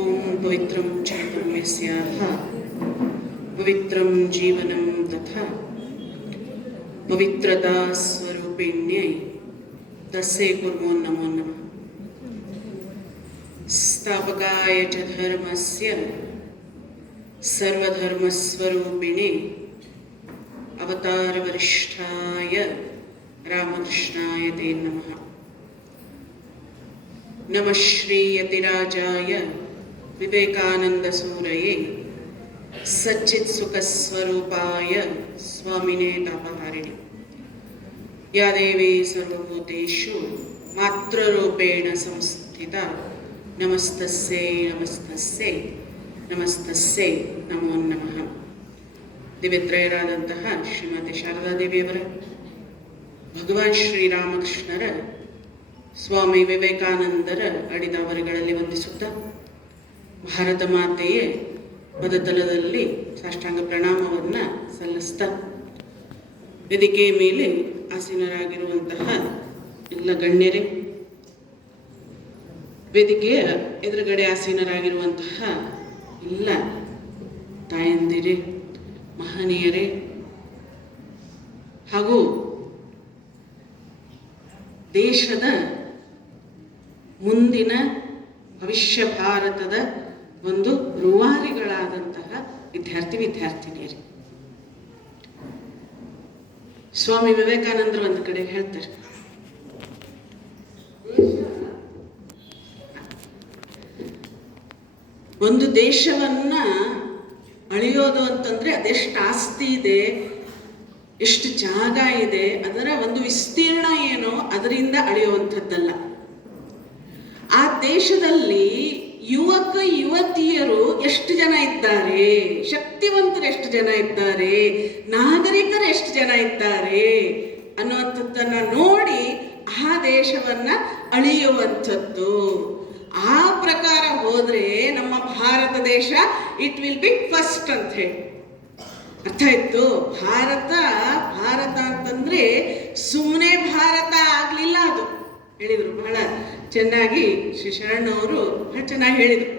ಓಂ ಪವಿತ್ರಂ ಚೈತನ್ಯಸ್ಯಾಹ ಪವಿತ್ರಂ ಜೀವನಂ ತಥಾ ಪವಿತ್ರತಾ ಸ್ವರೂಪಿಣ್ಯೈ ತಸ್ಯೈ ಕುರ್ಮೋ ನಮೋ ನಮಃ. ಸ್ಥಾಪಕಾಯ ಚ ಧರ್ಮಸ್ಯ ಸರ್ವಧರ್ಮಸ್ವರೂಪಿಣೇ ಅವತಾರವರಿಷ್ಠಾಯ ರಾಮಕೃಷ್ಣಾಯ ತೇ ನಮಃ. ನಮಃ ಶ್ರೀ ಯತಿರಾಜಾಯ ವಿವೇಕಾನಂದಸೂರಯೇ ಸಚ್ಚಿತ್ ಸುಖಸ್ವರೂಪಾಯ ಸ್ವಾಮಿನೇ ತಾಪಹಾರಿಣಿ. ಯಾ ದೇವಿ ಸರ್ವಭೂತೇಷು ಮಾತೃರೂಪೇಣ ಸಂಸ್ಥಿತಾ ನಮಸ್ತಸ್ಯೈ ನಮಸ್ತಸ್ಯೈ ನಮಸ್ತಸ್ಯೈ ನಮೋ ನಮಃ. ದಿವ್ಯತ್ರಯರಾದಂತಹ ಶ್ರೀಮತಿ ಶಾರದಾದೇವಿಯವರ, ಭಗವಾನ್ ಶ್ರೀರಾಮಕೃಷ್ಣರ, ಸ್ವಾಮಿ ವಿವೇಕಾನಂದರ ಅಡಿದಾವರೆಗಳಲ್ಲಿ ವಂದಿಸುತ್ತಾ ಭಾರತ ಮಾತೆಯೇ ಪದತಲದಲ್ಲಿ ಸಾಷ್ಟಾಂಗ ಪ್ರಣಾಮವನ್ನು ಸಲ್ಲಿಸ್ತಾ, ವೇದಿಕೆಯ ಮೇಲೆ ಆಸೀನರಾಗಿರುವಂತಹ ಎಲ್ಲ ಗಣ್ಯರೇ, ವೇದಿಕೆಯ ಎದುರುಗಡೆ ಆಸೀನರಾಗಿರುವಂತಹ ಎಲ್ಲ ತಾಯಂದಿರೇ, ಮಹನೀಯರೇ ಹಾಗೂ ದೇಶದ ಮುಂದಿನ ಭವಿಷ್ಯ ಭಾರತದ ಒಂದು ರೂವಾರಿಗಳಾದಂತಹ ವಿದ್ಯಾರ್ಥಿನಿಯರೇ, ಸ್ವಾಮಿ ವಿವೇಕಾನಂದರು ಒಂದು ಕಡೆ ಹೇಳ್ತಾರೆ, ಒಂದು ದೇಶವನ್ನ ಅಳಿಯೋದು ಅಂತಂದ್ರೆ ಅದೆಷ್ಟು ಆಸ್ತಿ ಇದೆ, ಎಷ್ಟು ಜಾಗ ಇದೆ, ಅದರ ಒಂದು ವಿಸ್ತೀರ್ಣ ಏನೋ ಅದರಿಂದ ಅಳೆಯುವಂಥದ್ದಲ್ಲ. ಆ ದೇಶದಲ್ಲಿ ಯುವಕ ಯುವತಿಯರು ಎಷ್ಟು ಜನ ಇದ್ದಾರೆ, ಶಕ್ತಿವಂತರು ಎಷ್ಟು ಜನ ಇದ್ದಾರೆ, ನಾಗರಿಕರು ಎಷ್ಟು ಜನ ಇದ್ದಾರೆ ಅನ್ನುವಂಥದ್ದನ್ನ ನೋಡಿ ಆ ದೇಶವನ್ನ ಅಳಿಯುವಂಥದ್ದು. ಆ ಪ್ರಕಾರ ಹೋದ್ರೆ ನಮ್ಮ ಭಾರತ ದೇಶ ಇಟ್ ವಿಲ್ ಬಿ ಫಸ್ಟ್ ಅಂತ ಹೇಳಿ ಅರ್ಥ ಆಯ್ತು. ಭಾರತ ಅಂತಂದ್ರೆ ಸುಮ್ಮನೆ ಭಾರತ ಆಗ್ಲಿಲ್ಲ, ಅದು ಹೇಳಿದ್ರು ಬಹಳ ಚೆನ್ನಾಗಿ. ಶ್ರೀ ಶರಣ್ ಅವರು ಬಹಳ ಚೆನ್ನಾಗಿ ಹೇಳಿದ್ರು.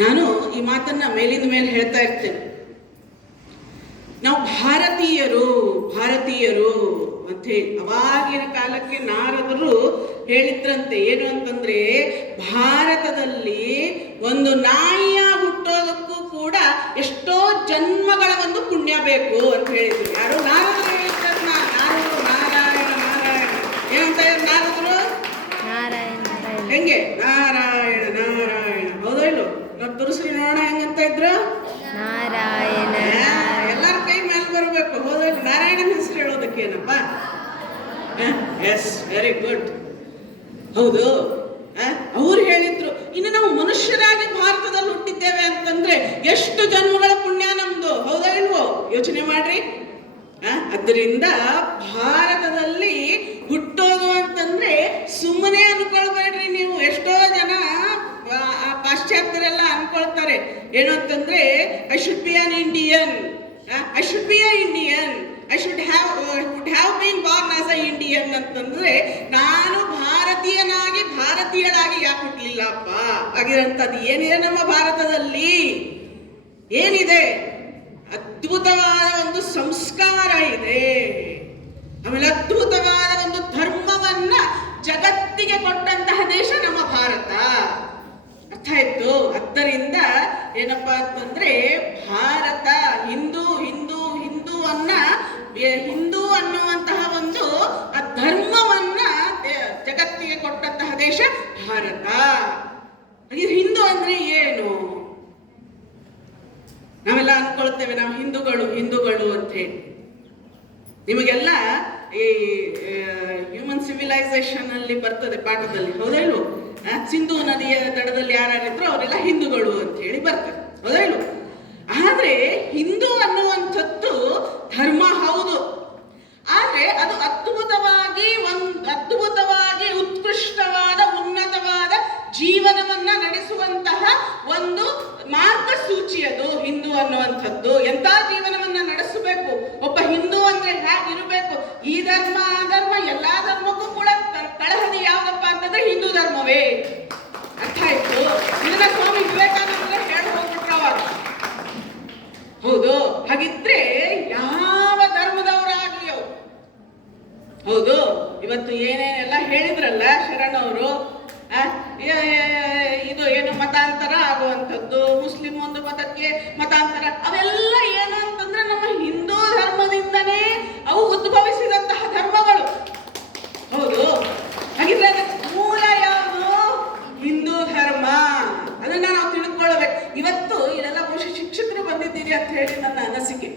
ನಾನು ಈ ಮಾತನ್ನ ಮೇಲಿಂದ ಮೇಲೆ ಹೇಳ್ತಾ ಇರ್ತೇನೆ. ನಾವು ಭಾರತೀಯರು ಅಂತ ಹೇಳಿ ಅವಾಗಿನ ಕಾಲಕ್ಕೆ ನಾರದರು ಹೇಳಿದ್ರಂತೆ. ಏನು ಅಂತಂದ್ರೆ, ಭಾರತದಲ್ಲಿ ಒಂದು ನಾಯಿಯ ಹುಟ್ಟೋದಕ್ಕೂ ಕೂಡ ಎಷ್ಟೋ ಜನ್ಮಗಳ ಒಂದು ಪುಣ್ಯ ಬೇಕು ಅಂತ ಹೇಳಿದ್ರು. ಯಾರು? ನಾರದರು ಹೇಳಿದ್ರನ್ನ. ನಾರಾಯಣ ಏನಂತ ನಾರದರು? ಹೆಂಗೆ? ನಾರಾಯಣ. ಹೌದಾ ಇಲ್ಲೋ? ನಾವು ತುರುಸ್ರಿ ನೋಡೋಣ ಹೆಂಗಂತ ಇದ್ರು? ನಾರಾಯಣ. ಎಲ್ಲರ ಕೈ ಮೇಲೆ ಬರಬೇಕು. ಹೌದಾ ಇಲ್ಲ? ನಾರಾಯಣನ ಹೆಸರು ಹೇಳೋದಕ್ಕೆ ಏನಪ್ಪ? Yes, very good. ಹೌದು, ಅವ್ರು ಹೇಳಿದ್ರು. ಇನ್ನು ನಾವು ಮನುಷ್ಯರಾಗಿ ಭಾರತದಲ್ಲಿ ಹುಟ್ಟಿದ್ದೇವೆ ಅಂತಂದ್ರೆ ಎಷ್ಟು ಜನ್ಮಗಳ ಪುಣ್ಯ ನಮ್ದು. ಹೌದಾ ಇಲ್ವೋ? ಯೋಚನೆ ಮಾಡ್ರಿ. ಅದರಿಂದ ಭಾರತದಲ್ಲಿ ಹುಟ್ಟೋದು ಅಂತಂದ್ರೆ ಸುಮ್ಮನೆ ಅನ್ಕೊಳ್ಬೇಡ್ರಿ ನೀವು. ಎಷ್ಟೋ ಜನ ಪಾಶ್ಚಾತ್ಯರೆಲ್ಲ ಅನ್ಕೊಳ್ತಾರೆ ಏನು ಅಂತಂದ್ರೆ, I should be an Indian, I should be a Indian, I would have been Born as a Indian ಅಂತಂದ್ರೆ, ನಾನು ಭಾರತೀಯಳಾಗಿ ಯಾಕೆ ಹುಟ್ಟಲಿಲ್ಲಪ್ಪ? ಆಗಿರಂಥದ್ದು ಏನಿದೆ ನಮ್ಮ ಭಾರತದಲ್ಲಿ? ಏನಿದೆ? ಅದ್ಭುತವಾದ ಒಂದು ಸಂಸ್ಕಾರ ಇದೆ, ಆಮೇಲೆ ಅದ್ಭುತವಾದ ಒಂದು ಧರ್ಮವನ್ನ ಜಗತ್ತಿಗೆ ಕೊಟ್ಟಂತಹ ದೇಶ ನಮ್ಮ ಭಾರತ. ಅರ್ಥ ಆಯ್ತು? ಆದ್ದರಿಂದ ಏನಪ್ಪಾ ಅಂತಂದ್ರೆ, ಭಾರತ ಹಿಂದೂ ಅನ್ನುವಂತಹ ಒಂದು ಧರ್ಮವನ್ನ ಜಗತ್ತಿಗೆ ಕೊಟ್ಟಂತಹ ದೇಶ ಭಾರತ. ಹಿಂದೂ ಅಂದ್ರೆ ಏನು? ನಾವೆಲ್ಲ ಅನ್ಕೊಳ್ತೇವೆ ನಾವು ಹಿಂದೂಗಳು ಅಂತ ಹೇಳಿ. ನಿಮಗೆಲ್ಲ ಈ ಹ್ಯೂಮನ್ ಸಿವಿಲೈಸೇಷನ್ ಅಲ್ಲಿ ಬರ್ತದೆ ಪಾಠದಲ್ಲಿ, ಹೌದಾ ಇಲ್ವೋ? ಸಿಂಧೂ ನದಿಯ ದಡದಲ್ಲಿ ಯಾರ್ಯಾರಿದ್ರು ಅವರೆಲ್ಲ ಹಿಂದೂಗಳು ಅಂತ ಹೇಳಿ ಬರ್ತದೆ, ಹೌದಾ ಇಲ್ವೋ? ಆದ್ರೆ ಹಿಂದೂ ಅನ್ನುವಂಥದ್ದು ಧರ್ಮ ಹೌದು, ಆದ್ರೆ ಅದು ಅದ್ಭುತವಾಗಿ ಉತ್ಕೃಷ್ಟವಾದ ಉನ್ನತವಾದ ಜೀವನವನ್ನ ನಡೆಸುವಂತಹ ಒಂದು ಮಾರ್ಗಸೂಚಿ ಅದು ಹಿಂದೂ ಅನ್ನುವಂಥದ್ದು. ಎಂತ ಜೀವನವನ್ನ ನಡೆಸಬೇಕು, ಒಬ್ಬ ಹಿಂದೂ ಅಂದ್ರೆ ಹೇಗಿರಬೇಕು, ಈ ಧರ್ಮ ಆ ಧರ್ಮ ಎಲ್ಲಾ ಧರ್ಮಕ್ಕೂ ಕೂಡ ತಳಹದಿ ಯಾವ್ದಪ್ಪ ಅಂತಂದ್ರೆ ಹಿಂದೂ ಧರ್ಮವೇ. ಅರ್ಥ ಆಯ್ತು? ಇದು ಏನು ಮತಾಂತರ ಆಗುವಂಥದ್ದು, ಮುಸ್ಲಿಂ ಒಂದು ಮತಕ್ಕೆ ಮತಾಂತರ, ಅವೆಲ್ಲ ಏನು ಅಂತಂದ್ರೆ ನಮ್ಮ ಹಿಂದೂ ಧರ್ಮದಿಂದನೇ ಅವು ಉದ್ಭವಿಸಿದಂತಹ ಧರ್ಮಗಳು. ಹೌದು, ಹಾಗಿದ್ರೆ ಅದಕ್ಕೆ ಮೂಲ ಯಾವುದು? ಹಿಂದೂ ಧರ್ಮ. ಅದನ್ನ ನಾವು ತಿಳ್ಕೊಳ್ಬೇಕು. ಇವತ್ತು ಇದೆಲ್ಲ ಬಹುಶಃ ಶಿಕ್ಷಕರು ಬಂದಿದ್ದೀರಿ ಅಂತ ಹೇಳಿ ನನ್ನ ಅನಿಸಿಕೆ.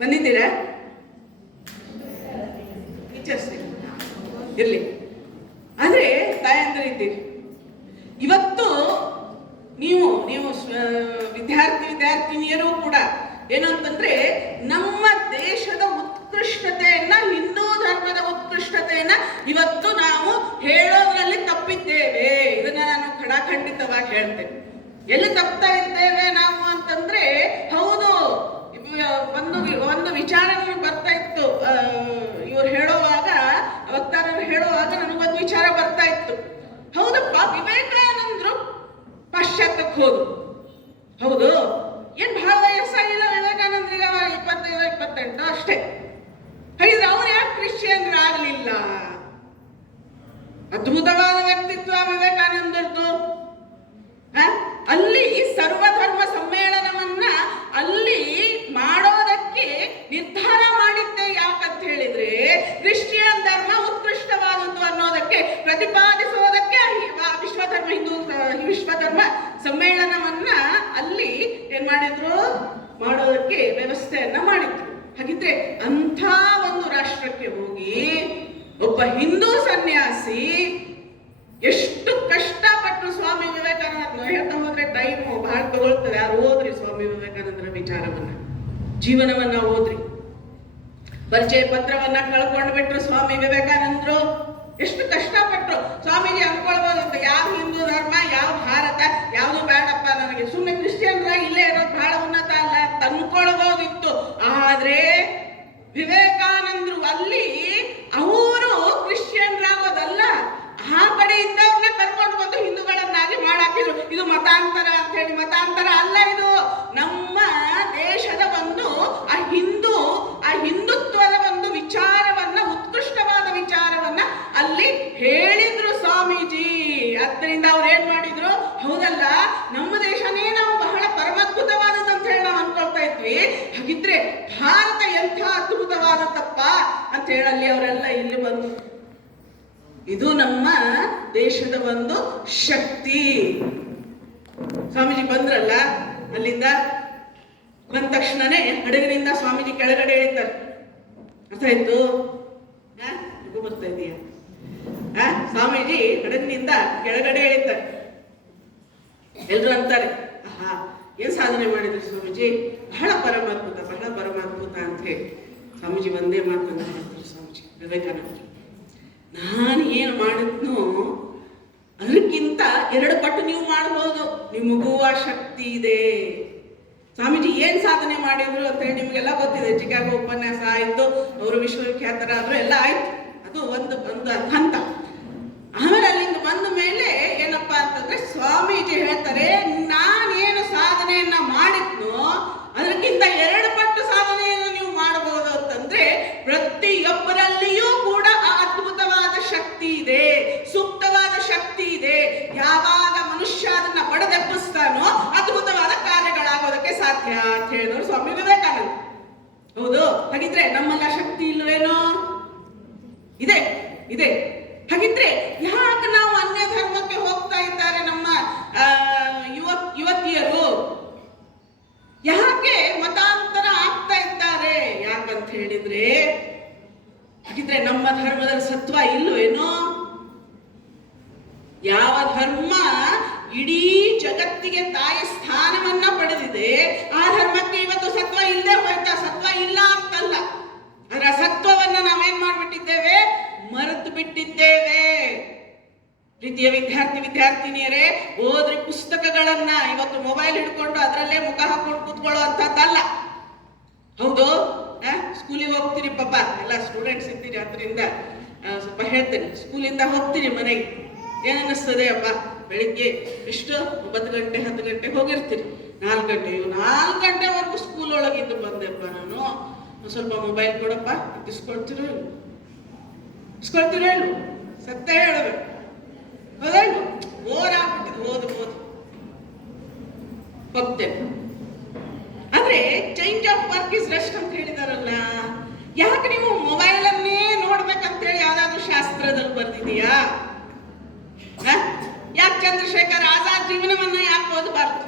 ಬಂದಿದ್ದೀರಾ? ಟೀಚರ್ಸ್ ಇರ್ಲಿ, ಆದ್ರೆ ತಾಯಂದಿರಿದ್ದೀರಿ. ಇವತ್ತು ನೀವು ವಿದ್ಯಾರ್ಥಿನಿಯರು ಕೂಡ ಏನಂತಂದ್ರೆ ನಮ್ಮ ದೇಶದ ಉತ್ಕೃಷ್ಟತೆಯನ್ನ, ಹಿಂದೂ ಧರ್ಮದ ಉತ್ಕೃಷ್ಟತೆಯನ್ನ ಇವತ್ತು ನಾವು ಹೇಳೋದ್ರಲ್ಲಿ ತಪ್ಪಿದ್ದೇವೆ. ಇದನ್ನ ನಾನು ಖಡಾಖಂಡಿತವಾಗಿ ಹೇಳ್ತೇನೆ. ಎಲ್ಲಿ ತಪ್ತಾ ಇದ್ದೇವೆ ನಾವು ಅಂತಂದ್ರೆ, ಹೌದು, ಒಂದು ವಿಚಾರ ನನಗೆ ಬರ್ತಾ ಇತ್ತು. ಇವ್ರು ಹೇಳುವಾಗ, ವಕ್ತಾರರು ಹೇಳುವಾಗ ನನಗೊಂದು ವಿಚಾರ ಬರ್ತಾ ಇತ್ತು. ಹೌದಪ್ಪ, ವಿವೇಕಾನಂದರು ಪಾಶ್ಚಾತ್ಯಕ್ಕೆ ಹೋದ್ರು. ಹೌದು, ಏನ್ ಬಹಳ ವಯಸ್ಸಾಗಿಲ್ಲ ವಿವೇಕಾನಂದರಿಗೆ, 25-28 ಅಷ್ಟೇ. ಹಾಗಿದ್ರೆ ಅವ್ರು ಯಾಕೆ ಕ್ರಿಶ್ಚಿಯನ್ರಾಗಲಿಲ್ಲ? ಅದ್ಭುತವಾದ ವ್ಯಕ್ತಿತ್ವ ವಿವೇಕಾನಂದರದ್ದು. ಅಲ್ಲಿ ಸರ್ವಧರ್ಮ ಸಮ್ಮೇಳನವನ್ನ ಅಲ್ಲಿ ಮಾಡೋದಕ್ಕೆ ನಿರ್ಧಾರ ಮಾಡಿದ್ದೆ ಯಾಕಂತ ಹೇಳಿದ್ರೆ, ಕ್ರಿಶ್ಚಿಯನ್ ಧರ್ಮ ಉತ್ಕೃಷ್ಟವಾದದ್ದು ಅನ್ನೋದಕ್ಕೆ ಪ್ರತಿಪಾದಿಸುವುದಕ್ಕೆ ವಿಶ್ವಧರ್ಮ ಸಮ್ಮೇಳನವನ್ನ ಅಲ್ಲಿ ಏನ್ ಮಾಡಿದ್ರು, ಮಾಡೋದಕ್ಕೆ ವ್ಯವಸ್ಥೆಯನ್ನ ಮಾಡಿದ್ರು. ಹಾಗಿದ್ರೆ ಅಂಥ ಒಂದು ರಾಷ್ಟ್ರಕ್ಕೆ ಹೋಗಿ ಒಬ್ಬ ಹಿಂದೂ ಸನ್ಯಾಸಿ ಎಷ್ಟು ಕಷ್ಟಪಟ್ಟು ಸ್ವಾಮಿ ವಿವೇಕಾನಂದ, ಹೇಳ್ತಾ ಹೋದ್ರೆ ಟೈಮ್ ಬಹಳ ತಗೊಳ್ತದೆ. ಯಾರು ಓದ್ರಿ ಸ್ವಾಮಿ ವಿವೇಕಾನಂದರ ವಿಚಾರವನ್ನ, ಜೀವನವನ್ನ ಓದ್ರಿ. ಪರಿಚಯ ಪತ್ರವನ್ನ ಕಳ್ಕೊಂಡು ಬಿಟ್ರು ಸ್ವಾಮಿ ವಿವೇಕಾನಂದರು. ಎಷ್ಟು ಕಷ್ಟಪಟ್ರು. ಸ್ವಾಮೀಜಿ ಅನ್ಕೊಳ್ಬೋದು ಅಂತ, ಯಾವ ಹಿಂದೂ ಧರ್ಮ, ಯಾವ ಭಾರತ, ಯಾವುದು ಬೇಡಪ್ಪ ನನಗೆ, ಸುಮ್ಮನೆ ಕ್ರಿಶ್ಚಿಯನ್ರಾಗಿ ಇಲ್ಲೇ ಇರೋದು ಬಹಳ ಉನ್ನತ ಅಲ್ಲ ಅಂತ ಅನ್ಕೊಳ್ಬೋದಿತ್ತು. ಆದ್ರೆ ವಿವೇಕಾನಂದರು ಅಲ್ಲಿ ಅವರು ಕ್ರಿಶ್ಚಿಯನ್ರಾಗೋದಲ್ಲ, ಆ ಕಡೆ ಇದ್ದವ್ರನ್ನ ಕರ್ಕೊಂಡು ಬಂದು ಹಿಂದೂಗಳನ್ನಾಗಿ ಮಾಡಾಕಿದ್ರು. ಇದು ಮತಾಂತರ ಅಂತ ಹೇಳಿ. ಮತಾಂತರ ಅಲ್ಲ, ಇದು ನಮ್ಮ ದೇಶದ ಒಂದು ಆ ಹಿಂದುತ್ವದ ಒಂದು ವಿಚಾರವನ್ನ, ಉತ್ಕೃಷ್ಟವಾದ ವಿಚಾರವನ್ನ ಅಲ್ಲಿ ಹೇಳಿದ್ರು ಸ್ವಾಮೀಜಿ. ಅದರಿಂದ ಅವ್ರು ಏನ್ ಮಾಡಿದ್ರು, ಹೌದಲ್ಲ, ನಮ್ಮ ದೇಶನೇ ನಾವು ಬಹಳ ಪರಮಾದ್ಭುತವಾದದ್ದು ಅಂತ ಹೇಳಿ ನಾವು ಅನ್ಕೊಳ್ತಾ ಇದ್ವಿ. ಹಾಗಿದ್ರೆ ಭಾರತ ಎಂಥ ಅದ್ಭುತವಾದದ್ದಪ್ಪ ಅಂತ ಹೇಳಲ್ಲಿ ಅವರೆಲ್ಲ ಇಲ್ಲಿ ಬಂದು, ಇದು ನಮ್ಮ ದೇಶದ ಒಂದು ಶಕ್ತಿ. ಸ್ವಾಮೀಜಿ ಬಂದ್ರಲ್ಲ, ಅಲ್ಲಿಂದ ಬಂದ ತಕ್ಷಣನೇ ಹಡಗಿನಿಂದ ಸ್ವಾಮೀಜಿ ಕೆಳಗಡೆ ಇಳಿತಾರೆ. ಅರ್ಥ ಆಯ್ತು? ಬರ್ತಾ ಇದೀಯ? ಸ್ವಾಮೀಜಿ ಹಡಗಿನಿಂದ ಕೆಳಗಡೆ ಇಳಿತಾರೆ. ಎಲ್ರು ಅಂತಾರೆ, ಆಹಾ, ಏನ್ ಸಾಧನೆ ಮಾಡಿದ್ರು ಸ್ವಾಮೀಜಿ, ಬಹಳ ಪರಮಾದ್ಭುತ ಅಂತ ಹೇಳಿ. ಸ್ವಾಮೀಜಿ ಒಂದೇ ಮಾತನ್ನ ಹೇಳ್ತಾರೆ ಸ್ವಾಮೀಜಿ ವಿವೇಕಾನಂದರು, ನಾನು ಏನು ಮಾಡಿದ್ನು ಅದಕ್ಕಿಂತ 2 ಪಟ್ಟು ನೀವು ಮಾಡಬಹುದು, ನಿಮಗೂ ಆ ಶಕ್ತಿ ಇದೆ. ಸ್ವಾಮೀಜಿ ಏನ್ ಸಾಧನೆ ಮಾಡಿದ್ರು ಅಂತ ಹೇಳಿ ನಿಮ್ಗೆಲ್ಲ ಗೊತ್ತಿದೆ. ಚಿಕಾಗೋ ಉಪನ್ಯಾಸ ಆಯ್ತು, ಅವರು ವಿಶ್ವವಿಖ್ಯಾತರಾದ್ರು, ಎಲ್ಲ ಆಯ್ತು. ಅದು ಒಂದು ಹಂತ. ಆಮೇಲೆ ಅಲ್ಲಿಂದ ಬಂದ ಮೇಲೆ ಏನಪ್ಪಾ ಅಂತಂದ್ರೆ, ಸ್ವಾಮೀಜಿ ಹೇಳ್ತಾರೆ, ನಾನೇನು ಸಾಧನೆಯನ್ನ ಮಾಡಿದ್ನೋ ಅದಕ್ಕಿಂತ 2 ಪಟ್ಟು ಸಾಧನೆಯನ್ನು ನೀವು ಮಾಡಬಹುದು ಅಂತಂದ್ರೆ, ಪ್ರತಿಯೊಬ್ಬರಲ್ಲಿಯೂ ಕೂಡ ಆ ಅದ್ಭುತವಾದ ಶಕ್ತಿ ಇದೆ, ಸೂಕ್ತವಾದ ಶಕ್ತಿ ಇದೆ. ಯಾವಾಗ ಮನುಷ್ಯ ಅದನ್ನ ಬಡದೆಬ್ಬಿಸ್ತಾನೋ ಅದ್ಭುತವಾದ ಕಾರ್ಯಗಳಾಗೋದಕ್ಕೆ ಸಾಧ್ಯ ಅಂತ ಹೇಳಿದವರು ಸ್ವಾಮಿ ವಿವೇಕಾನಂದ. ಹೌದು, ಹಾಗಿದ್ರೆ ನಮ್ಮಲ್ಲ ಶಕ್ತಿ ಇಲ್ವೇನೋ? ಇದೆ. ಹಾಗಿದ್ರೆ ಯಾಕೆ ನಾವು ಅನ್ಯ ಧರ್ಮಕ್ಕೆ ಹೋಗ್ತಾ ಇದ್ದಾರೆ ನಮ್ಮ ಯುವತಿಯರು? ಯಾಕೆ ಮತಾಂತರ ಆಗ್ತಾ ಇದ್ದಾರೆ? ಯಾಕಂತ ಹೇಳಿದ್ರೆ, ಹಾಗಿದ್ರೆ ನಮ್ಮ ಧರ್ಮದಲ್ಲಿ ಸತ್ವ ಇಲ್ವೇನೋ? ಯಾವ ಧರ್ಮ ಇಡೀ ಜಗತ್ತಿಗೆ ತಾಯಿ ಸ್ಥಾನವನ್ನ ಪಡೆದಿದೆ, ಆ ಧರ್ಮಕ್ಕೆ ಇವತ್ತು ಸತ್ವ ಇಲ್ಲದೆ ಹೋಯ್ತಾ? ಸತ್ವ ಇಲ್ಲ ಅಂತಲ್ಲ, ಅದರ ಸತ್ವವನ್ನ ನಾವೇನ್ ಮಾಡ್ಬಿಟ್ಟಿದ್ದೇವೆ, ಮರೆತು ಬಿಟ್ಟಿದ್ದೇವೆ. ಪ್ರೀತಿಯ ವಿದ್ಯಾರ್ಥಿನಿಯರೇ, ಓದ್ರಿ ಪುಸ್ತಕಗಳನ್ನ. ಇವತ್ತು ಮೊಬೈಲ್ ಹಿಡ್ಕೊಂಡು ಅದರಲ್ಲೇ ಮುಖ ಹಾಕೊಂಡು ಕೂತ್ಕೊಳ್ಳುವಂಥದ್ದಲ್ಲ. ಹೌದು, ಸ್ಕೂಲಿಗೆ ಹೋಗ್ತೀರಿ ಪಾಪ, ಎಲ್ಲ ಸ್ಟೂಡೆಂಟ್ಸ್ ಇದ್ದೀರಿ, ಅದರಿಂದ ಸ್ವಲ್ಪ ಹೇಳ್ತೇನೆ. ಸ್ಕೂಲಿಂದ ಹೋಗ್ತೀರಿ ಮನೆಗೆ, ಏನನ್ನಿಸ್ತದೆ ಅಪ್ಪ, ಬೆಳಿಗ್ಗೆ ಎಷ್ಟು 9 ಗಂಟೆ 10 ಗಂಟೆಗೆ ಹೋಗಿರ್ತೀರಿ, 4 ಗಂಟೆವರೆಗೂ ಸ್ಕೂಲ್ ಒಳಗಿದ್ದು ಬಂದೆಪ್ಪ ನಾನು, ಸ್ವಲ್ಪ ಮೊಬೈಲ್ ಕೊಡಪ್ಪ, ಇಸ್ಕೊಳ್ತಿರೋ ಸತ್ಯ ಹೇಳಬೇಕು. ಹೌದಾ? ಬೋರ್ ಹೋಗ್ತೇನೆ. ಆದ್ರೆ change of work is rest ಅಂತ ಹೇಳಿದಾರಲ್ಲ, ಯಾಕೆ ನೀವು ಮೊಬೈಲ್ ಅನ್ನೇ ನೋಡ್ಬೇಕಂತ ಹೇಳಿ ಯಾವ್ದಾದ್ರು ಶಾಸ್ತ್ರದಲ್ಲಿ ಬರ್ದಿದೆಯಾ? ಯಾಕೆ ಚಂದ್ರಶೇಖರ್ ಆಜಾದ್ ಜೀವನವನ್ನ ಯಾಕೆ ಓದಬಾರ್ದು?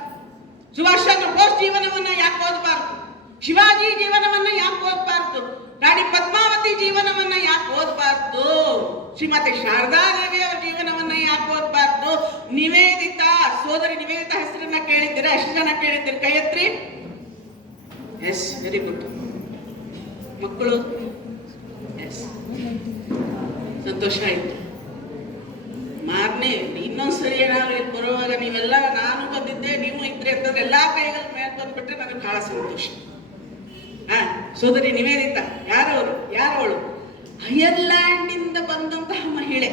ಸುಭಾಷ್ ಚಂದ್ರ ಬೋಸ್ ಜೀವನವನ್ನ ಯಾಕೆ ಓದಬಾರ್ದು? ಶಿವಾಜಿ ಜೀವನವನ್ನ ಯಾಕೆ ಓದಬಾರ್ದು? ರಾಣಿ ಪದ್ಮಾವತಿ ಜೀವನವನ್ನ ಯಾಕೆ ಓದಬಾರ್ದು? ಶ್ರೀಮತಿ ಶಾರದಾದೇವಿ ಅವರ ಜೀವನವನ್ನ ಯಾಕೆ ಓದಬಾರ್ದು? ನಿವೇದಿತಾ, ಸೋದರಿ ನಿವೇದಿತಾ ಹೆಸರನ್ನ ಕೇಳಿದ್ದೀರಾ? ಎಷ್ಟು ಜನ ಕೇಳಿದ್ದೀರಿ? ಕೈ ಎತ್ರಿ. Yes, very good. ಮಕ್ಕಳು? ಎಸ್, ಸಂತೋಷ ಆಯ್ತು. ಮಾರನೇ ಇನ್ನೊಂದ್ಸರಿ ಏನಾದ್ರು ಇಲ್ಲಿ ಬರುವಾಗ ನೀವೆಲ್ಲ ನಾನು ಬಂದಿದ್ದೆ ನೀವು ಇದ್ರೆ ಅಂತಂದ್ರೆ ಎಲ್ಲಾ ಕೈಗಳ ಮೇಲೆ ಬಂದ್ಬಿಟ್ರೆ ನನಗೆ ಬಹಳ ಸಂತೋಷ. ಸೋದರಿ ನಿವೇದಿತಾ ಯಾರವಳು? ಐರ್ಲ್ಯಾಂಡ್ ಇಂದ ಬಂದಂತಹ ಮಹಿಳೆ.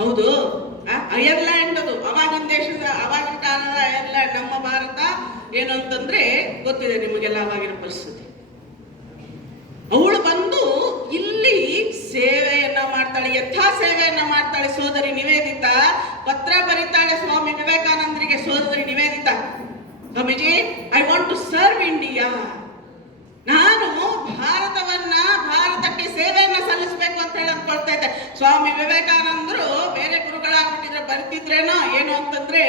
ಹೌದು, ಐರ್ಲ್ಯಾಂಡ್ ಅದು ಅವಾಗಿನ ದೇಶದ, ಅವಾಗಿನ ಕಾಲದ ಐರ್ಲ್ಯಾಂಡ್. ನಮ್ಮ ಭಾರತ ಏನು ಅಂತಂದ್ರೆ ಗೊತ್ತಿದೆ ನಿಮಗೆಲ್ಲ ಅವಾಗಿನ ಪರಿಸ್ಥಿತಿ. ಅವಳು ಬಂದು ಇಲ್ಲಿ ಸೇವೆಯನ್ನ ಮಾಡ್ತಾಳೆ, ಯಥಾ ಸೇವೆಯನ್ನ ಮಾಡ್ತಾಳೆ. ಸೋದರಿ ನಿವೇದಿತಾ ಪತ್ರ ಬರೀತಾಳೆ ಸ್ವಾಮಿ ವಿವೇಕಾನಂದರಿಗೆ. ಸೋದರಿ Nivedita, Swamiji, I want to serve India. ನಾನು ಭಾರತಕ್ಕೆ ಸೇವೆಯನ್ನ ಸಲ್ಲಿಸಬೇಕು ಅಂತ ಹೇಳಿ ಅಂದ್ಕೊಳ್ತಾ ಇದ್ದೆ. ಸ್ವಾಮಿ ವಿವೇಕಾನಂದರು ಬೇರೆ ಗುರುಗಳಾಗ್ಬಿಟ್ಟಿದ್ರೆ ಬರ್ತಿದ್ರೇನೋ ಏನು ಅಂತಂದ್ರೆ,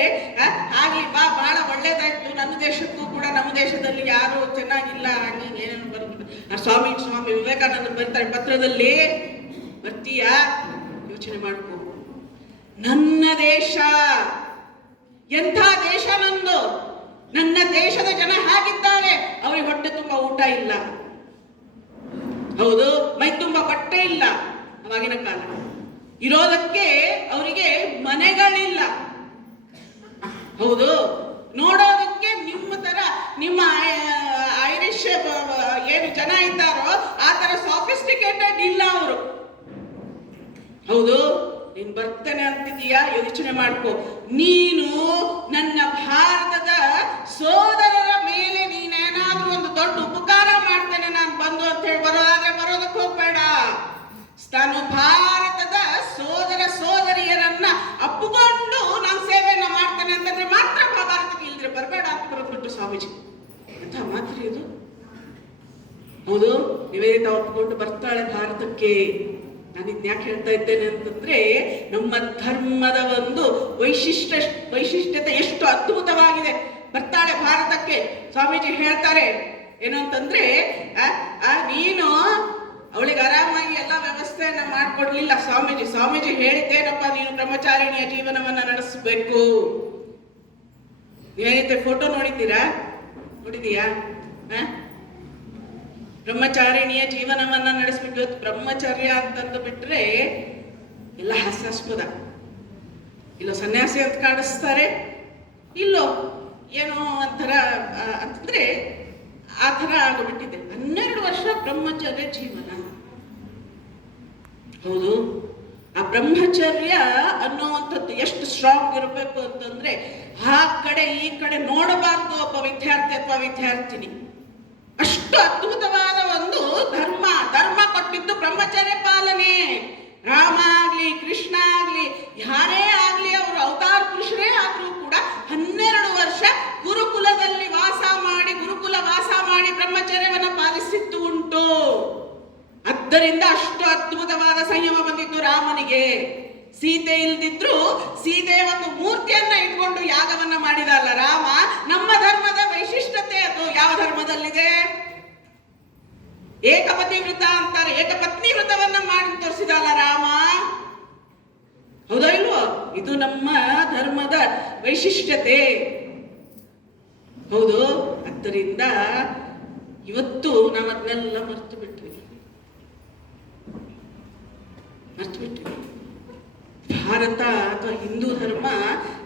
ಆಗ್ಲಿ ಬಾ, ಬಹಳ ಒಳ್ಳೇದಾಯ್ತು, ನನ್ನ ದೇಶಕ್ಕೂ ಕೂಡ ನಮ್ಮ ದೇಶದಲ್ಲಿ ಯಾರು ಚೆನ್ನಾಗಿಲ್ಲ ಹಾಗೆ ಏನೇನು ಬರ್ಬಿಟ್ಟು ಸ್ವಾಮಿ ವಿವೇಕಾನಂದರು ಬರ್ತಾರೆ ಪತ್ರದಲ್ಲಿ. ಬರ್ತೀಯಾ? ಯೋಚನೆ ಮಾಡ್ಕೋ. ನನ್ನ ದೇಶ ಎಂಥ ದೇಶ ನಂದು. ನನ್ನ ದೇಶದ ಜನ ಹಾಗಿದ್ದಾರೆ, ಅವರಿಗೆ ಹೊಟ್ಟೆ ತುಂಬಾ ಊಟ ಇಲ್ಲ, ಹೌದು, ಮೈ ತುಂಬಾ ಬಟ್ಟೆ ಇಲ್ಲ. ಅವಾಗಿನ ಕಾಲ ಇರೋದಕ್ಕೆ ಅವರಿಗೆ ಮನೆಗಳಿಲ್ಲ, ಹೌದು, ನೋಡೋದಕ್ಕೆ ನಿಮ್ಮ ತರ, ನಿಮ್ಮ ಐರಿಷ್ ಏನು ಜನ ಇದ್ದಾರೋ ಆ ತರ ಸಾಫಿಸ್ಟಿಕೇಟೆಡ್ ಇಲ್ಲ ಅವರು, ಹೌದು. ನೀನ್ ಬರ್ತೇನೆ ಅಂತಿದೀಯಾ? ಯೋಚನೆ ಮಾಡ್ಕೋ. ನೀನು ನನ್ನ ಭಾರತದ ಸೋದರರ ಮೇಲೆ ನೀನೇನಾದ್ರೂ ಒಂದು ದೊಡ್ಡ ಉಪಕಾರ ಮಾಡ್ತೇನೆ ನಾನು ಬಂದು ಅಂತ ಹೇಳಿ ಬರೋದಾದ್ರೆ ಬರೋದಕ್ಕೆ ಹೋಗ್ಬೇಡ. ನಾನು ಭಾರತದ ಸೋದರಿಯರನ್ನ ಅಪ್ಪುಕೊಂಡು ನಾನು ಸೇವೆಯನ್ನ ಮಾಡ್ತೇನೆ ಅಂತಂದ್ರೆ ಮಾತ್ರ ಭಾರತಕ್ಕೆ, ಇಲ್ದ್ರೆ ಬರಬೇಡ ಅಂತ ಬರೋದ್ಬಿಟ್ಟು ಸ್ವಾಮೀಜಿ ಎಂತ ಮಾತ್ರ ಇದು. ಹೌದು, ನಿವೇದಿತಾ ಒಪ್ಪಿಕೊಂಡು ಬರ್ತಾಳೆ ಭಾರತಕ್ಕೆ. ನಾನು ಇದ್ಯಾಕೆ ಹೇಳ್ತಾ ಇದ್ದೇನೆ ಅಂತಂದ್ರೆ, ನಮ್ಮ ಧರ್ಮದ ಒಂದು ವೈಶಿಷ್ಟ್ಯತೆ ಎಷ್ಟು ಅದ್ಭುತವಾಗಿದೆ. ಬರ್ತಾಳೆ ಭಾರತಕ್ಕೆ. ಸ್ವಾಮೀಜಿ ಹೇಳ್ತಾರೆ ಏನು ಅಂತಂದ್ರೆ, ನೀನು ಅವಳಿಗೆ ಆರಾಮಾಗಿ ಎಲ್ಲ ವ್ಯವಸ್ಥೆಯನ್ನ ಮಾಡ್ಕೊಡ್ಲಿಲ್ಲ ಸ್ವಾಮೀಜಿ ಹೇಳಿದ್ದೇನಪ್ಪ, ನೀನು ಬ್ರಹ್ಮಚಾರಿಣಿಯ ಜೀವನವನ್ನ ನಡೆಸಬೇಕು. ನೀವೇನೈತೆ ಫೋಟೋ ನೋಡಿದೀಯಾ? ಬ್ರಹ್ಮಚಾರಿಣಿಯ ಜೀವನವನ್ನ ನಡೆಸಬೇಕು. ಇವತ್ತು ಬ್ರಹ್ಮಚರ್ಯ ಅಂತಂದು ಬಿಟ್ರೆ ಎಲ್ಲ ಹಾಸ್ಯಾಸ್ಪದ. ಇಲ್ಲೋ ಸನ್ಯಾಸಿ ಅಂತ ಕಾಣಿಸ್ತಾರೆ, ಇಲ್ಲೋ ಏನೋ ಒಂಥರ ಅಂತಂದ್ರೆ ಆ ಥರ ಆಗಿಬಿಟ್ಟಿದೆ. 12 ವರ್ಷ ಬ್ರಹ್ಮಚರ್ಯ ಜೀವನ. ಹೌದು, ಆ ಬ್ರಹ್ಮಚರ್ಯ ಅನ್ನುವಂಥದ್ದು ಎಷ್ಟು ಸ್ಟ್ರಾಂಗ್ ಇರಬೇಕು ಅಂತಂದ್ರೆ, ಆ ಕಡೆ ಈ ಕಡೆ ನೋಡಬಾರ್ದು ಒಬ್ಬ ವಿದ್ಯಾರ್ಥಿ ಅಥವಾ ವಿದ್ಯಾರ್ಥಿನಿ. ಅಷ್ಟು ಅದ್ಭುತವಾದ ಒಂದು ಧರ್ಮ ಕೊಟ್ಟಿದ್ದು ಬ್ರಹ್ಮಚರ್ಯ ಪಾಲನೆ. ರಾಮ ಆಗ್ಲಿ, ಕೃಷ್ಣ ಆಗ್ಲಿ, ಯಾರೇ ಆಗ್ಲಿ, ಅವರು ಅವತಾರ ಪುರುಷರೇ ಆದ್ರೂ ಕೂಡ 12 ವರ್ಷ ಗುರುಕುಲದಲ್ಲಿ ವಾಸ ಮಾಡಿ ಬ್ರಹ್ಮಚರ್ಯವನ್ನ ಪಾಲಿಸಿದ್ದು ಉಂಟು. ಆದ್ದರಿಂದ ಅಷ್ಟು ಅದ್ಭುತವಾದ ಸಂಯಮ ಬಂದಿದ್ದು ರಾಮನಿಗೆ. ಸೀತೆ ಇಲ್ದಿದ್ರು ಸೀತೆಯ ಒಂದು ಮೂರ್ತಿಯನ್ನ ಇಟ್ಕೊಂಡು ಯಾಗವನ್ನ ಮಾಡಿದಲ್ಲ ರಾಮ. ನಮ್ಮ ಧರ್ಮದ ವೈಶಿಷ್ಟ್ಯತೆ ಅದು. ಯಾವ ಧರ್ಮದಲ್ಲಿದೆ? ಏಕಪತಿ ವೃತ ಅಂತಾರೆ. ಏಕಪತ್ನಿ ವೃತವನ್ನ ಮಾಡಿ ತೋರಿಸಿದಲ್ಲ ರಾಮ. ಹೌದಾ ಇಲ್ವೋ? ಇದು ನಮ್ಮ ಧರ್ಮದ ವೈಶಿಷ್ಟ್ಯತೆ. ಹೌದು. ಆದ್ದರಿಂದ ಇವತ್ತು ನಾವು ಅದನ್ನೆಲ್ಲ ಮರ್ತು ಬಿಟ್ವಿ. ಭಾರತ ಅಥವಾ ಹಿಂದೂ ಧರ್ಮ,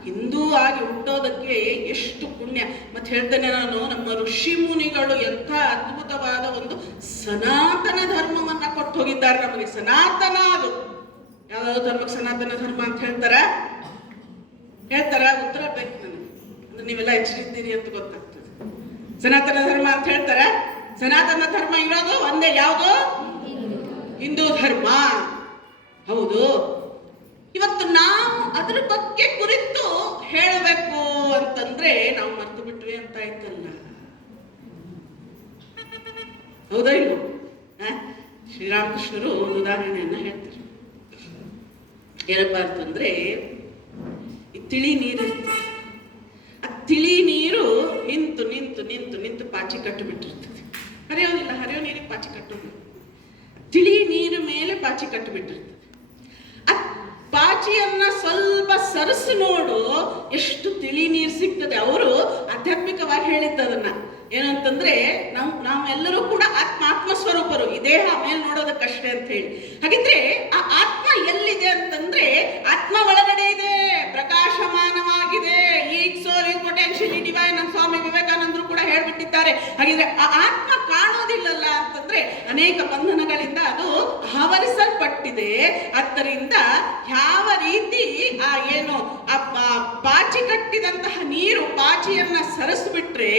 ಹಿಂದೂ ಆಗಿ ಹುಟ್ಟೋದಕ್ಕೆ ಎಷ್ಟು ಪುಣ್ಯ. ಮತ್ತೆ ಹೇಳ್ತೇನೆ ನಾನು, ನಮ್ಮ ಋಷಿ ಮುನಿಗಳು ಎಂಥ ಅದ್ಭುತವಾದ ಒಂದು ಸನಾತನ ಧರ್ಮವನ್ನ ಕೊಟ್ಟು ಹೋಗಿದ್ದಾರೆ ನಮಗೆ. ಸನಾತನ ಅದು. ಯಾವ್ದಾದ್ರು ಧರ್ಮಕ್ಕೆ ಸನಾತನ ಧರ್ಮ ಅಂತ ಹೇಳ್ತಾರ? ಉತ್ತರ ಬೇಕು ನನಗೆ. ಅಂದ್ರೆ ನೀವೆಲ್ಲ ಎಚ್ಚರಿದ್ದೀರಿ ಅಂತ ಗೊತ್ತಾಗ್ತದೆ. ಸನಾತನ ಧರ್ಮ ಅಂತ ಹೇಳ್ತಾರ? ಸನಾತನ ಧರ್ಮ ಇರೋದು ಒಂದೇ, ಯಾವುದು? ಹಿಂದೂ ಧರ್ಮ. ಹೌದು. ಇವತ್ತು ನಾವು ಅದ್ರ ಬಗ್ಗೆ ಕುರಿತು ಹೇಳಬೇಕು ಅಂತ ಅಂತಂದ್ರೆ ನಾವು ಮರ್ತು ಬಿಟ್ವಿ ಅಂತ ಆಯ್ತಲ್ಲ. ಹೌದಾ ಇಲ್ವೋ? ಶ್ರೀರಾಮಕೃಷ್ಣರು ಒಂದು ಉದಾಹರಣೆಯನ್ನ ಹೇಳ್ತಾರೆ. ಏನಪ್ಪಾ ಅಂತಂದ್ರೆ, ಈ ತಿಳಿ ನೀರು ಇರ್ತದೆ, ಆ ತಿಳಿ ನೀರು ನಿಂತು ನಿಂತು ನಿಂತು ನಿಂತು ಪಾಚಿ ಕಟ್ಟು ಬಿಟ್ಟಿರ್ತದೆ. ಹರಿಯೋದಿಲ್ಲ, ಹರಿಯೋ ನೀರಿಗೆ ಪಾಚಿ ಕಟ್ಟೋದು. ತಿಳಿ ನೀರು ಮೇಲೆ ಪಾಚಿ ಕಟ್ಟು ಬಿಟ್ಟಿರ್ತದೆ. ಆ ಪಾಚಿಯನ್ನ ಸ್ವಲ್ಪ ಸರಸು ನೋಡು, ಎಷ್ಟು ತಿಳಿ ನೀರು ಸಿಗ್ತದೆ. ಅವರು ಆಧ್ಯಾತ್ಮಿಕವಾಗಿ ಹೇಳಿದ್ದದನ್ನ ಏನಂತಂದ್ರೆ, ನಾವೆಲ್ಲರೂ ಕೂಡ ಆತ್ಮ ಸ್ವರೂಪರು, ಈ ದೇಹ ಮೇಲೆ ನೋಡೋದಕ್ಕಷ್ಟೇ ಅಂತ ಹೇಳಿ. ಹಾಗಿದ್ರೆ ಆ ಆತ್ಮ ಎಲ್ಲಿದೆ ಅಂತಂದ್ರೆ, ಆತ್ಮ ಒಳಗಡೆ ಇದೆ, ಪ್ರಕಾಶಮಾನವಾಗಿದೆ. ಈಟ್ ಸೋಲ್ ಈಸ್ ಪೊಟೆನ್ಷಿಯಲಿ ಡಿವೈನ್ ಅಂತ ಸ್ವಾಮಿ ವಿವೇಕಾನಂದರು ಕೂಡ ಹೇಳ್ಬಿಟ್ಟಿದ್ದಾರೆ. ಹಾಗಿದ್ರೆ ಆ ಆತ್ಮ ಕಾಣೋದಿಲ್ಲಲ್ಲ ಅಂತಂದ್ರೆ, ಅನೇಕ ಬಂಧನಗಳಿಂದ ಅದು ಆವರಿಸಲ್ಪಟ್ಟಿದೆ. ಆದ್ದರಿಂದ ಯಾವ ರೀತಿ ಆ ಏನು ಪಾಚಿ ಕಟ್ಟಿದಂತಹ ನೀರು ಪಾಚಿಯನ್ನ ಸರಿಸ್ಬಿಟ್ರೆ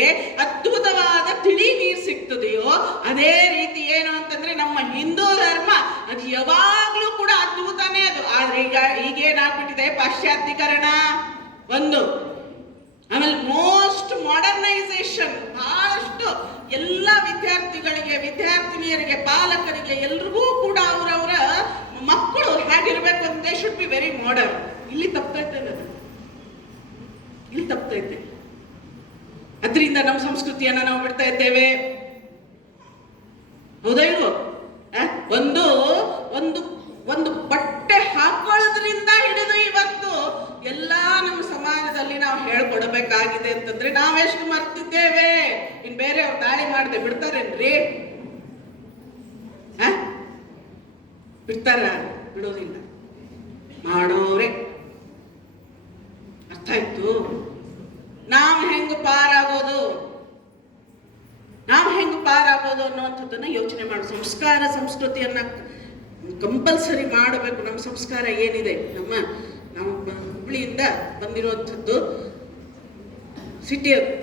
ಅದ್ಭುತವಾದ ತಿಳಿ ನೀರು ಸಿಗ್ತದೆಯೋ, ಅದೇ ರೀತಿ ಏನು ಅಂತಂದ್ರೆ ನಮ್ಮ ಹಿಂದೂ ಧರ್ಮ ಅದು ಯಾವಾಗ್ಲೂ ಕೂಡ ಅದ್ಭುತನೇ ಅದು. ಆದ್ರೆ ಈಗೇನಾಗ್ಬಿಟ್ಟಿದೆ, ಪಾಶ್ಚಾತ್ಯೀಕರಣ ಒಂದು, ಆಮೇಲೆ ಮೋಸ್ಟ್ ಮಾಡರ್ನೈಸೇಷನ್ ಬಹಳಷ್ಟು. ಎಲ್ಲ ವಿದ್ಯಾರ್ಥಿಗಳಿಗೆ, ವಿದ್ಯಾರ್ಥಿನಿಯರಿಗೆ, ಪಾಲಕರಿಗೆ ಎಲ್ರಿಗೂ ಕೂಡ ಅವರವರ ಮಕ್ಕಳು ಹೇಗಿರ್ಬೇಕು ಅಂತ they should be very modern. ಇಲ್ಲಿ ತಪ್ಪೈತೆ, ಇಲ್ಲಿ ತಪ್ಪೈತೆ. ಅದರಿಂದ ನಮ್ಮ ಸಂಸ್ಕೃತಿಯನ್ನ ನಾವು ಬಿಡ್ತಾ ಇದ್ದೇವೆ. ಹೌದಾ ಇಲ್ವೋ? ಒಂದು ಒಂದು ಒಂದು ಬಟ್ಟೆ ಹಾಕೊಳ್ಳೋದ್ರಿಂದ ಹಿಡಿದು ಇವತ್ತು ಎಲ್ಲಾ ನಮ್ಮ ಸಮಾಜದಲ್ಲಿ ನಾವು ಹೇಳ್ಕೊಡ್ಬೇಕಾಗಿದೆ ಅಂತಂದ್ರೆ ನಾವೆಷ್ಟು ಮರ್ತಿದ್ದೇವೆ. ಇನ್ ಬೇರೆಯವ್ರು ದಾಳಿ ಮಾಡದೆ ಬಿಡ್ತಾರೇನ್ರಿ? ಬಿಡ್ತಾರ? ಬಿಡೋದಿಲ್ಲ, ಮಾಡೋರೆ. ಅರ್ಥ ಆಯ್ತು? ನಾವು ಹೆಂಗ್ ಪಾರಾಗೋದು, ನಾವು ಹೆಂಗ್ ಪಾರಾಗೋದು ಅನ್ನುವಂಥದ್ದನ್ನ ಯೋಚನೆ ಮಾಡು. ಸಂಸ್ಕಾರ ಸಂಸ್ಕೃತಿಯನ್ನ ಕಂಪಲ್ಸರಿ ಮಾಡಬೇಕು. ನಮ್ಮ ಸಂಸ್ಕಾರ ಏನಿದೆ, ನಾವು ಹುಬ್ಳಿಯಿಂದ ಬಂದಿರುವಂಥದ್ದು, ಸಿಟಿಯಲ್ಲಿ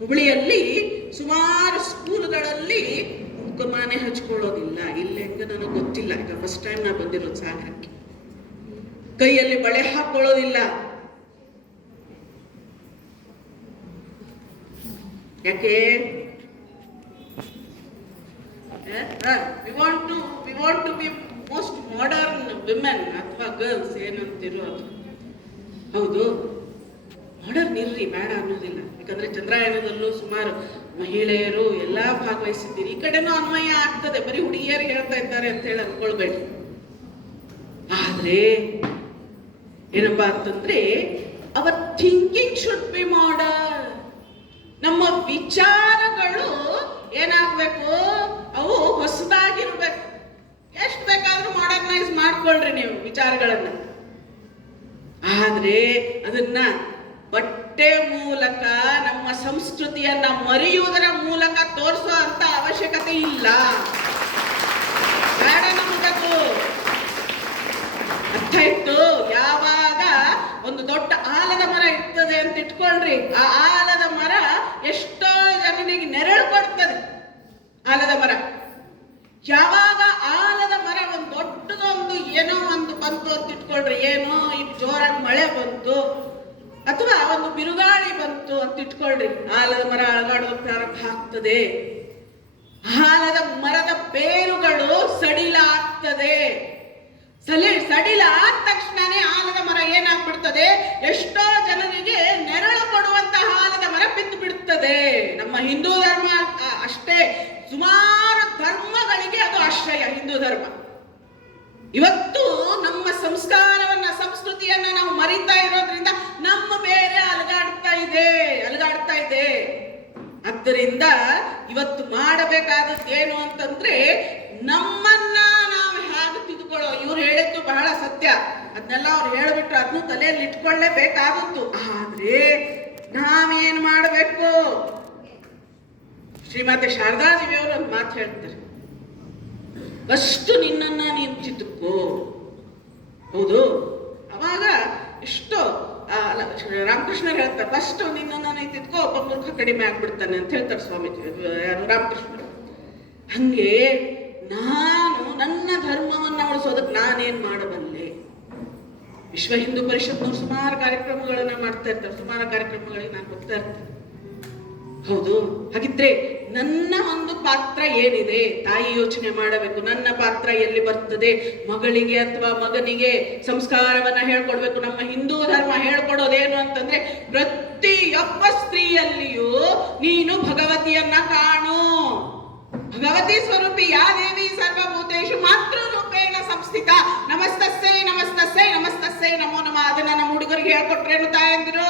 ಹುಬ್ಳಿಯಲ್ಲಿ ಸುಮಾರು ಸ್ಕೂಲ್ಗಳಲ್ಲಿ ಕುಂಕುಮನೆ ಹಚ್ಕೊಳ್ಳೋದಿಲ್ಲ. ಇಲ್ಲಿ ಹೆಂಗ ನನಗೆ ಗೊತ್ತಿಲ್ಲ, ಈಗ ಫಸ್ಟ್ ಟೈಮ್ ನಾ ಬಂದಿರೋದು ಸಾಗರಕ್ಕೆ. ಕೈಯಲ್ಲಿ ಬಳೆ ಹಾಕೊಳ್ಳೋದಿಲ್ಲ. ಯಾಕೆ? we want to be most modern women ಅಥವಾ ಗರ್ಲ್ಸ್ ಏನಂತಿರೋ ಅದು. ಹೌದು, ಮಾಡರ್ನ್ ಇರ್ರಿ, ಬೇಡ ಅನ್ನೋದಿಲ್ಲ. ಯಾಕಂದ್ರೆ ಚಂದ್ರಯಾನದಲ್ಲೂ ಸುಮಾರು ಮಹಿಳೆಯರು ಎಲ್ಲಾ ಭಾಗವಹಿಸಿದ್ದೀರಿ. ಈ ಕಡೆನೂ ಅನ್ವಯ ಆಗ್ತದೆ, ಬರೀ ಹುಡುಗಿಯರು ಹೇಳ್ತಾ ಇದ್ದಾರೆ ಅಂತ ಹೇಳಿ ಅನ್ಕೊಳ್ಬೇಡಿ. ಆದ್ರೆ ಏನಪ್ಪಾ ಅಂತಂದ್ರೆ, our thinking should be modern. ನಮ್ಮ ವಿಚಾರಗಳು ಏನಾಗ್ಬೇಕು, ಅವು ಹೊಸದಾಗಿರ್ಬೇಕು. ಎಷ್ಟು ಬೇಕಾದ್ರೂ ಮಾಡರ್ನೈಸ್ ಮಾಡ್ಕೊಳ್ರಿ ನೀವು ವಿಚಾರಗಳನ್ನ. ಆದ್ರೆ ಅದನ್ನ ಬಟ್ಟೆ ಮೂಲಕ, ನಮ್ಮ ಸಂಸ್ಕೃತಿಯನ್ನ ಮರೆಯುವುದರ ಮೂಲಕ ತೋರಿಸೋ ಅಂತ ಅವಶ್ಯಕತೆ ಇಲ್ಲ. ಬೇಡ ನಮಗದು. ಅರ್ಥ ಇತ್ತು? ಯಾವಾಗ ಒಂದು ದೊಡ್ಡ ಆಲದ ಮರ ಇರ್ತದೆ ಅಂತ ಇಟ್ಕೊಳ್ರಿ, ಆ ಆಲದ ಮರ ಎಷ್ಟೋ ಜನರಿಗೆ ನೆರಳು ಕೊಡ್ತದೆ. ಆಲದ ಮರ ಯಾವಾಗ ಆಲದ ಮರ ಒಂದು ದೊಡ್ಡದೊಂದು ಏನೋ ಒಂದು ಬಂತು ಅಂತ ಇಟ್ಕೊಳ್ರಿ, ಏನೋ ಈ ಜೋರಾಗಿ ಮಳೆ ಬಂತು ಅಥವಾ ಒಂದು ಬಿರುಗಾಳಿ ಬಂತು ಅಂತ ಇಟ್ಕೊಳ್ರಿ, ಆಲದ ಮರ ಅಳಗಾಡೋದು ಪ್ರಾರಂಭ ಆಗ್ತದೆ. ಆಲದ ಮರದ ಬೇರುಗಳು ಸಡಿಲ ಆಗ್ತದೆ. ಸಡಿಲ ಆದ ತಕ್ಷಣನೇ ಆಲದ ಮರ ಏನಾಗ್ಬಿಡ್ತದೆ, ಎಷ್ಟೋ ಜನರಿಗೆ ನೆರಳು ಕೊಡುವಂತಹ ಆಲದ ಮರ ಬಿದ್ದು ಬಿಡುತ್ತದೆ. ನಮ್ಮ ಹಿಂದೂ ಧರ್ಮ ಅಷ್ಟೇ, ಸುಮಾರು ಧರ್ಮಗಳಿಗೆ ಅದು ಆಶ್ರಯ ಹಿಂದೂ ಧರ್ಮ. ಇವತ್ತು ನಮ್ಮ ಸಂಸ್ಕಾರವನ್ನ, ಸಂಸ್ಕೃತಿಯನ್ನ ನಾವು ಮರಿತಾ ಇರೋದ್ರಿಂದ ನಮ್ಮ ಬೇರೆ ಅಲಗಾಡ್ತಾ ಇದೆ. ಆದ್ದರಿಂದ ಇವತ್ತು ಮಾಡಬೇಕಾದದ್ದು ಏನು ಅಂತಂದ್ರೆ, ನಮ್ಮನ್ನ ನಾವು ಹೇಗೆ ತಿದ್ಕೊಳ್ಳೋ. ಇವ್ರು ಹೇಳಿದ್ದು ಬಹಳ ಸತ್ಯ, ಅದನ್ನೆಲ್ಲ ಅವ್ರು ಹೇಳ್ಬಿಟ್ರು, ಅದನ್ನು ತಲೆಯಲ್ಲಿ ಇಟ್ಕೊಳ್ಳೇಬೇಕಾದದ್ದು. ಆದ್ರೆ ನಾವೇನ್ ಮಾಡಬೇಕು? ಶ್ರೀಮತಿ ಶಾರದಾದೇವಿಯವರು ಒಂದು ಮಾತು ಹೇಳ್ತಾರೆ, ಫಸ್ಟ್ ನಿನ್ನನ್ನ ನೀನು ತಿದ್ದುಕೋ. ಹೌದು, ಅವಾಗ ಎಷ್ಟೋ ರಾಮಕೃಷ್ಣರು ಹೇಳ್ತಾರೆ, ಫಸ್ಟ್ ನಿನ್ನನ್ನ ನೀನು ತಿದ್ಕೋ, ಒಬ್ಬ ಮೂರ್ಖ ಕಡಿಮೆ ಆಗ್ಬಿಡ್ತಾನೆ ಅಂತ ಹೇಳ್ತಾರೆ ಸ್ವಾಮೀಜಿ ರಾಮಕೃಷ್ಣರು. ಹಂಗೆ ನಾನು ನನ್ನ ಧರ್ಮವನ್ನ ಉಳಿಸೋದಕ್ಕೆ ನಾನೇನ್ ಮಾಡಬಲ್ಲೆ? ವಿಶ್ವ ಹಿಂದೂ ಪರಿಷತ್ನವ್ರು ಸುಮಾರು ಕಾರ್ಯಕ್ರಮಗಳನ್ನ ಮಾಡ್ತಾ ಇರ್ತಾರೆ, ಸುಮಾರು ಕಾರ್ಯಕ್ರಮಗಳಿಗೆ ನಾನು ಹೋಗ್ತಾ ಇರ್ತೇನೆ. ಹೌದು, ಹಾಗಿದ್ರೆ ನನ್ನ ಒಂದು ಪಾತ್ರ ಏನಿದೆ ತಾಯಿ ಯೋಚನೆ ಮಾಡಬೇಕು. ನನ್ನ ಪಾತ್ರ ಎಲ್ಲಿ ಬರ್ತದೆ? ಮಗಳಿಗೆ ಅಥವಾ ಮಗನಿಗೆ ಸಂಸ್ಕಾರವನ್ನ ಹೇಳ್ಕೊಡ್ಬೇಕು. ನಮ್ಮ ಹಿಂದೂ ಧರ್ಮ ಹೇಳ್ಕೊಡೋದೇನು ಅಂತಂದ್ರೆ, ಪ್ರತಿಯೊಬ್ಬ ಸ್ತ್ರೀಯಲ್ಲಿಯೂ ನೀನು ಭಗವತಿಯನ್ನ ಕಾಣು. ಭಗವತಿ ಸ್ವರೂಪಿ ಯಾ ದೇವಿ ಸರ್ವಭೂತೇಷು ಮಾತೃರೂಪೇಣ ಸಂಸ್ಥಿತ ನಮಸ್ತಸ್ಸೈ ನಮಸ್ತಸ್ಸೈ ನಮಸ್ತಸ್ಸೈ ನಮೋ ನಮಃ. ಅದನ್ನ ನಮ್ಮ ಹುಡುಗರಿಗೆ ಹೇಳ್ಕೊಟ್ರೇನು ತಾಯಂದಿರು?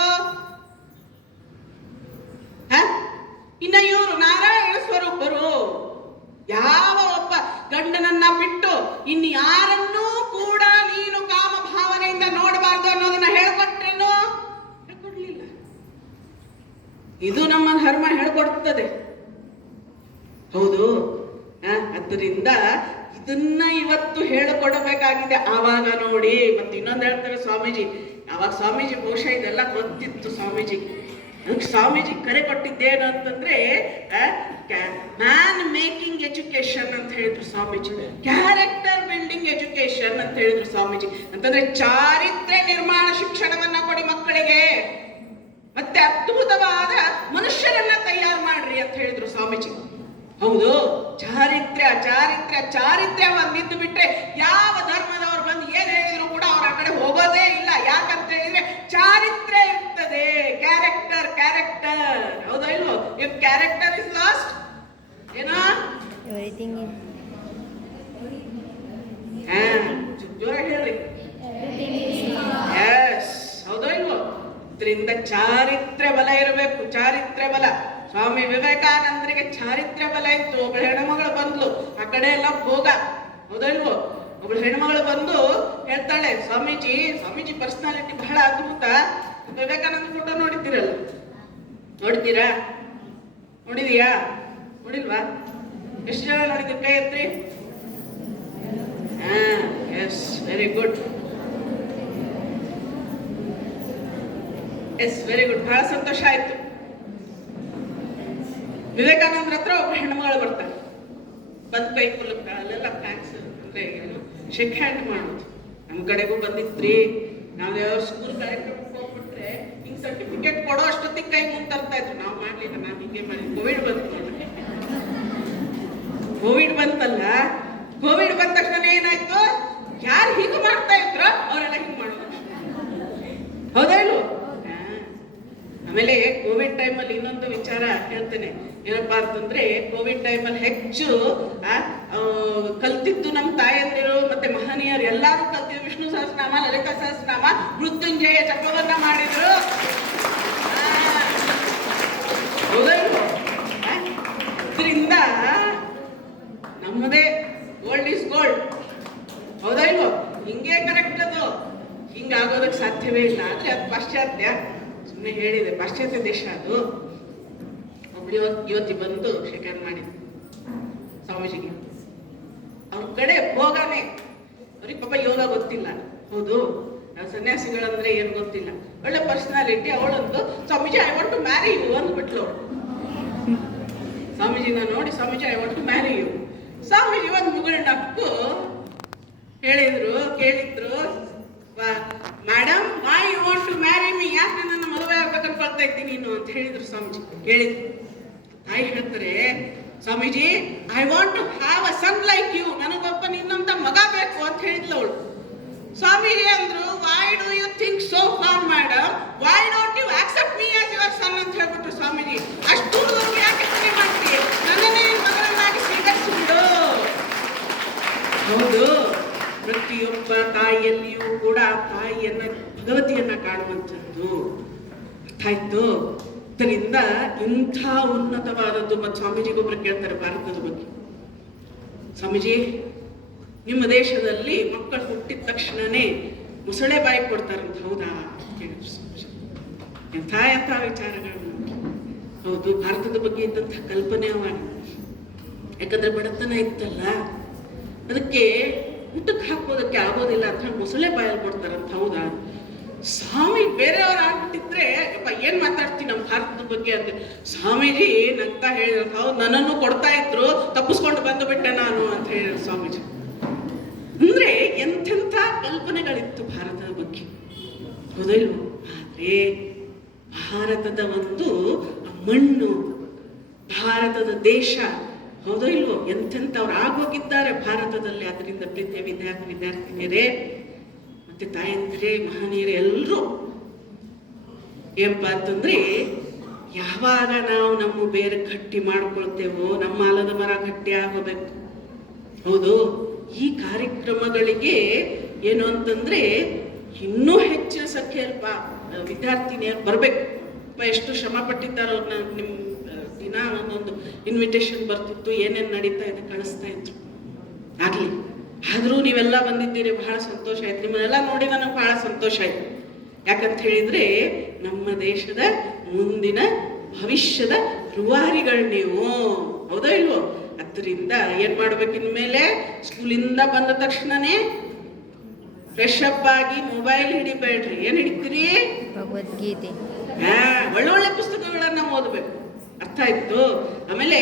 ಇನ್ನ ಇವರು ನಾರಾಯಣ ಸ್ವರೂಪರು. ಯಾವ ಒಬ್ಬ ಗಂಡನನ್ನ ಬಿಟ್ಟು ಇನ್ನು ಯಾರನ್ನೂ ಕೂಡ ನೀನು ಕಾಮ ಭಾವನೆಯಿಂದ ನೋಡಬಾರ್ದು ಅನ್ನೋದನ್ನ ಹೇಳ್ಕೊಟ್ರೇನು? ಹೇಳ್ಕೊಡ್ಲಿಲ್ಲ. ಇದು ನಮ್ಮ ಧರ್ಮ ಹೇಳ್ಕೊಡ್ತದೆ. ಹೌದು. ಅದರಿಂದ ಇದನ್ನ ಇವತ್ತು ಹೇಳಿಕೊಡಬೇಕಾಗಿದೆ. ಆವಾಗ ನೋಡಿ, ಮತ್ತೆ ಇನ್ನೊಂದು ಹೇಳ್ತಾರೆ ಸ್ವಾಮೀಜಿ. ಆವಾಗ ಸ್ವಾಮೀಜಿ ಬಹುಶಃ ಇದೆಲ್ಲ ಗೊತ್ತಿತ್ತು ಸ್ವಾಮೀಜಿ. ಸ್ವಾಮೀಜಿ ಕರೆ ಕೊಟ್ಟಿದ್ದೇನು ಅಂತಂದ್ರೆ, ಮ್ಯಾನ್ ಮೇಕಿಂಗ್ ಎಜುಕೇಶನ್ ಅಂತ ಹೇಳಿದ್ರು ಸ್ವಾಮೀಜಿ. ಕ್ಯಾರೆಕ್ಟರ್ ಬಿಲ್ಡಿಂಗ್ ಎಜುಕೇಶನ್ ಅಂತ ಹೇಳಿದ್ರು ಸ್ವಾಮೀಜಿ. ಅಂತಂದ್ರೆ ಚಾರಿತ್ರ್ಯ ನಿರ್ಮಾಣ ಶಿಕ್ಷಣವನ್ನ ಕೊಡಿ ಮಕ್ಕಳಿಗೆ, ಮತ್ತೆ ಅದ್ಭುತವಾದ ಮನುಷ್ಯರನ್ನ ತಯಾರು ಮಾಡ್ರಿ ಅಂತ ಹೇಳಿದ್ರು ಸ್ವಾಮೀಜಿ. ಹೌದು, ಚಾರಿತ್ರ್ಯ ಚಾರಿತ್ರ್ಯ ಚಾರಿತ್ರ್ಯ ಒಂದಿದ್ದು ಬಿಟ್ರೆ ಯಾವ ಧರ್ಮದವ್ರು ಬಂದು ಏನ್ ಹೇಳಿದ್ರು ಕೂಡ ಅವ್ರ ಆ ಕಡೆ ಹೋಗೋದೇ ಇಲ್ಲ. ಯಾಕಂತ ಹೇಳಿದ್ರೆ ಚಾರಿತ್ರ್ಯ ಇರ್ತದೆ. ಕ್ಯಾರೆಕ್ಟರ್ ಕ್ಯಾರೆಕ್ಟರ್ ಹೌದಾ ಇಲ್ವೋ? ಇಫ್ ಕ್ಯಾರೆಕ್ಟರ್ ಇಸ್ ಲಾಸ್ಟ್, ಏನೋ ಜೋರಾಗಿ ಹೇಳ್ರಿ. ಎಸ್, ಹೌದಾ ಇಲ್ವೋ? ಇದರಿಂದ ಚಾರಿತ್ರ್ಯ ಬಲ ಇರಬೇಕು. ಚಾರಿತ್ರ್ಯ ಬಲ. ಸ್ವಾಮಿ ವಿವೇಕಾನಂದರಿಗೆ ಚಾರಿತ್ರ್ಯ ಬಲ ಇತ್ತು. ಒಬ್ಬಳು ಹೆಣ್ಮಗಳು ಬಂದ್ಲು, ಆ ಕಡೆ ಎಲ್ಲ ಭೋಗ. ಹೌದಲ್ವೋ? ಒಬ್ಬಳು ಹೆಣ್ಮಗಳು ಬಂದು ಹೇಳ್ತಾಳೆ, ಸ್ವಾಮೀಜಿ ಸ್ವಾಮೀಜಿ ಪರ್ಸನಾಲಿಟಿ ಬಹಳ ಅದ್ಭುತ. ವಿವೇಕಾನಂದ ಫೋಟೋ ನೋಡಿದ್ದೀರಲ್ಲ? ನೋಡಿದ್ದೀರಾ? ನೋಡಿದೀಯಾ? ನೋಡಿಲ್ವಾ? ಎಷ್ಟು ಜನ ನೋಡಿದ್ರಿ? ಕೈ ಎತ್ರಿ. Yes, very good. Yes, very good. ಬಹಳ ಸಂತೋಷ ಆಯ್ತು. ವಿವೇಕಾನಂದ್ರ ಹತ್ರ ಒಬ್ಬ ಹೆಣ್ಮಗಳು ಬರ್ತಾರೆ. ಬಂದ್ ಕೈ ಕುಲಕ್ಕ ಅಲ್ಲೆಲ್ಲ ಥ್ಯಾಂಕ್ಸ್ ಅಂದ್ರೆ ಏನು, ಶೇಕ್ ಹ್ಯಾಂಡ್ ಮಾಡೋದು. ನಮ್ಮ ಕಡೆಗೂ ಬಂದಿತ್ರಿ. ನಾವ್ ಯಾವ ಸ್ಕೂಲ್ ಕಾರ್ಯಕ್ರಮಕ್ಕೆ ಹೋಗ್ಬಿಟ್ರೆ ಹಿಂಗ್ ಸರ್ಟಿಫಿಕೇಟ್ ಕೊಡೋ ಅಷ್ಟೊತ್ತಿಗೆ ಕೈ ಮುಂದೆ ತರ್ತಾ ಇದ್ರು. ನಾವು ಮಾಡ್ಲಿಲ್ಲ, ನಾನು ಹಿಂಗೆ ಮಾಡಿ. ಕೋವಿಡ್ ಬಂತಲ್ಲ, ಕೋವಿಡ್ ಬಂದ ತಕ್ಷಣ ಏನಾಯ್ತು? ಯಾರು ಹೀಗೆ ಮಾಡ್ತಾ ಇದ್ರು ಅವರೆಲ್ಲ ಹಿಂಗ್ ಮಾಡೋದು. ಹೌದಾ ಇಲ್ವೋ? ಆಮೇಲೆ ಕೋವಿಡ್ ಟೈಮಲ್ಲಿ ಇನ್ನೊಂದು ವಿಚಾರ ಹೇಳ್ತೇನೆ. ಏನಪ್ಪಾ ಅಂತಂದ್ರೆ, ಕೋವಿಡ್ ಟೈಮಲ್ಲಿ ಹೆಚ್ಚು ಕಲ್ತಿದ್ದು ನಮ್ಮ ತಾಯಂದಿರು ಮತ್ತೆ ಮಹನೀಯರು ಎಲ್ಲಾರು ಕಲ್ತಿದ್ರು. ವಿಷ್ಣು ಸಹಸ್ರನಾಮ, ಲಲಿತಾ ಸಹಸ್ರನಾಮ, ಮೃತ್ಯುಂಜಯ ಜಪವನ್ನ ಮಾಡಿದ್ರು. ಇದರಿಂದ ನಮ್ಮದೇ ಗೋಲ್ಡ್ ಇಸ್ ಗೋಲ್ಡ್. ಹೌದಾ ಇಲ್ವೋ? ಹಿಂಗೆ ಕರೆಕ್ಟ್. ಅದು ಹಿಂಗಾಗೋದಕ್ಕೆ ಸಾಧ್ಯವೇ ಇಲ್ಲ. ಆದ್ರೆ ಅದು ಪಾಶ್ಚಾತ್ಯ. ಸುಮ್ಮನೆ ಹೇಳಿದೆ, ಪಾಶ್ಚಾತ್ಯ ದೇಶ ಅದು. ಒಬ್ಳು ಯುವತಿ ಬಂದು ಶೇಖರ್ ಮಾಡಿದ್ರು ಸ್ವಾಮೀಜಿಗೆ. ಅವ್ರ ಕಡೆ ಭೋಗನೇ. ಅವ್ರಿಗೆ ಪಾಪ ಯೋಗ ಗೊತ್ತಿಲ್ಲ. ಹೌದು, ಸನ್ಯಾಸಿಗಳಂದ್ರೆ ಏನು ಗೊತ್ತಿಲ್ಲ. ಒಳ್ಳೆ ಪರ್ಸನಾಲಿಟಿ. ಅವಳೊಂದು, Swamiji I want to marry you ಅಂದ್ಬಿಟ್ಲು. ಸ್ವಾಮೀಜಿನ ನೋಡಿ, Swamiji I want to marry you. Swamiji ಒಂದು ಮುಗುಳ್ನಕ್ಕು ಹೇಳಿದ್ರು, ಕೇಳಿದ್ರು, madam why you want to marry me? ಯಾಕೆ ನನ್ನ ಮದುವೆ ಆಗ್ಬೇಕು ಅನ್ಕೊಳ್ತಾ ಇದ್ದೀನಿ ನೀನು ಅಂತ ಹೇಳಿದ್ರು ಸ್ವಾಮೀಜಿ. ಕೇಳಿದ್ರು. ತಾಯಿ ಹೇಳ್ತಾರೆ, Swamiji I want to have a son like you. ನನಗೊಬ್ಬ ನಿನ್ನಂತ ಮಗ ಬೇಕು ಅಂತ ಹೇಳಿದ್ಲು ಅವಳು. ಸ್ವಾಮೀಜಿ ಅಂದ್ರು, why do you think so far madam? Why don't you accept me as your son ಅಂತ ಹೇಳ್ಬಿಟ್ರು ಸ್ವಾಮೀಜಿ. ಅಷ್ಟು ಯಾಕೆ ಸರಿ ಮಾಡ್ತೀವಿ? ನನ್ನನ್ನೇ ಮಗಳನ್ನಾಗಿ ಸ್ವೀಕರಿಸಿಬಿಡು. ಹೌದು, ಪ್ರತಿಯೊಬ್ಬ ತಾಯಿಯಲ್ಲಿಯೂ ಕೂಡ ತಾಯಿಯನ್ನ, ಭಗವತಿಯನ್ನ ಕಾಣುವಂಥದ್ದು. ಅರ್ಥ ಆಯ್ತು? ಇದರಿಂದ ಇಂಥ ಉನ್ನತವಾದದ್ದು. ಮತ್ತು ಸ್ವಾಮೀಜಿಗೊಬ್ಬರು ಕೇಳ್ತಾರೆ ಭಾರತದ ಬಗ್ಗೆ. ಸ್ವಾಮೀಜಿ, ನಿಮ್ಮ ದೇಶದಲ್ಲಿ ಮಕ್ಕಳು ಹುಟ್ಟಿದ ತಕ್ಷಣನೇ ಮೊಸಳೆ ಬಾಯಿ ಕೊಡ್ತಾರಂತ, ಹೌದಾ ಕೇಳಿದ್ರು ಸ್ವಾಮೀಜಿ. ಎಂಥ ಎಂಥ ವಿಚಾರಗಳು. ಹೌದು, ಭಾರತದ ಬಗ್ಗೆ ಇದ್ದಂಥ ಕಲ್ಪನೆ ಅವಾಗ. ಯಾಕಂದ್ರೆ ಬಡತನ ಇತ್ತಲ್ಲ, ಅದಕ್ಕೆ ಊಟಕ್ಕೆ ಹಾಕೋದಕ್ಕೆ ಆಗೋದಿಲ್ಲ ಅಂತ ಹೇಳಿ ಮೊಸಳೆ ಬಾಯಲ್ಲಿ ಕೊಡ್ತಾರಂತ, ಹೌದಾ? ಸ್ವಾಮಿ ಬೇರೆಯವ್ರು ಆಗ್ಬಿಟ್ಟಿದ್ರೆ ಏನ್ ಮಾತಾಡ್ತೀನಿ ನಮ್ಮ ಭಾರತದ ಬಗ್ಗೆ ಅಂತ. ಸ್ವಾಮೀಜಿ ನಗ್ತಾ ಹೇಳಿದ್ರು, ಹೌದು ನನ್ನನ್ನು ಕೊಡ್ತಾ ಇದ್ರು, ತಪ್ಪಿಸ್ಕೊಂಡು ಬಂದು ಬಿಟ್ಟೆ ನಾನು ಅಂತ ಹೇಳಿದ್ರು ಸ್ವಾಮೀಜಿ. ಅಂದ್ರೆ ಎಂಥೆಂಥ ಕಲ್ಪನೆಗಳಿತ್ತು ಭಾರತದ ಬಗ್ಗೆ, ಹೌದಲ್ವ? ಆದ್ರೆ ಭಾರತದ ಒಂದು ಮಣ್ಣು, ಭಾರತದ ದೇಶ, ಹೌದೋ ಇಲ್ವೋ, ಎಂಥೆಂಥವ್ರು ಆಗೋಗಿದ್ದಾರೆ ಭಾರತದಲ್ಲಿ. ಅದರಿಂದ ಪ್ರೀತಿಯ ವಿದ್ಯಾರ್ಥಿನಿಯರೇ ಮತ್ತೆ ತಾಯಂದಿರೇ, ಮಹನೀಯರೇ, ಎಲ್ಲರೂ ಏನಪ್ಪ ಅಂತಂದ್ರೆ, ಯಾವಾಗ ನಾವು ನಮ್ಮ ಬೇರೆ ಗಟ್ಟಿ ಮಾಡ್ಕೊಳ್ತೇವೋ ನಮ್ಮ ಆಲದ ಮರ ಗಟ್ಟಿ ಆಗೋಬೇಕು. ಹೌದು, ಈ ಕಾರ್ಯಕ್ರಮಗಳಿಗೆ ಏನು ಅಂತಂದ್ರೆ ಇನ್ನೂ ಹೆಚ್ಚಿನ ಸಂಖ್ಯೆಯಲ್ಪ ವಿದ್ಯಾರ್ಥಿನಿಯರು ಬರ್ಬೇಕು. ಎಷ್ಟು ಶ್ರಮ ಪಟ್ಟಿದ್ದಾರೋ ನಿಮ್ಮ ದಿನ ಒಂದೊಂದು ಇನ್ವಿಟೇಷನ್ ಬರ್ತಿತ್ತು, ಏನೇನು ನಡೀತಾ ಇದೆ ಕಳಿಸ್ತಾ ಇದ್ರು. ಆಗ್ಲಿ, ಆದ್ರೂ ನೀವೆಲ್ಲ ಬಂದಿದ್ದೀರಿ, ಬಹಳ ಸಂತೋಷ ಆಯ್ತು. ನಿಮ್ಮನ್ನೆಲ್ಲ ನೋಡಿ ನನಗೆ ಬಹಳ ಸಂತೋಷ ಆಯ್ತು. ಯಾಕಂತ ಹೇಳಿದ್ರೆ ನಮ್ಮ ದೇಶದ ಮುಂದಿನ ಭವಿಷ್ಯದ ರೂವಾರಿಗಳು ನೀವು, ಹೌದೋ ಇಲ್ವೋ? ಅದರಿಂದ ಏನ್ ಮಾಡ್ಬೇಕು, ಇನ್ಮೇಲೆ ಸ್ಕೂಲಿಂದ ಬಂದ ತಕ್ಷಣನೇ ಫ್ರೆಶ್ ಅಪ್ ಆಗಿ ಮೊಬೈಲ್ ಹಿಡಿಬೇಡ್ರಿ. ಏನ್ ಹಿಡಿತೀರಿ? ಭಗವದ್ಗೀತೆ. ಒಳ್ಳೊಳ್ಳೆ ಪುಸ್ತಕಗಳನ್ನ ಓದಬೇಕು. ಅರ್ಥ ಆಯ್ತು? ಆಮೇಲೆ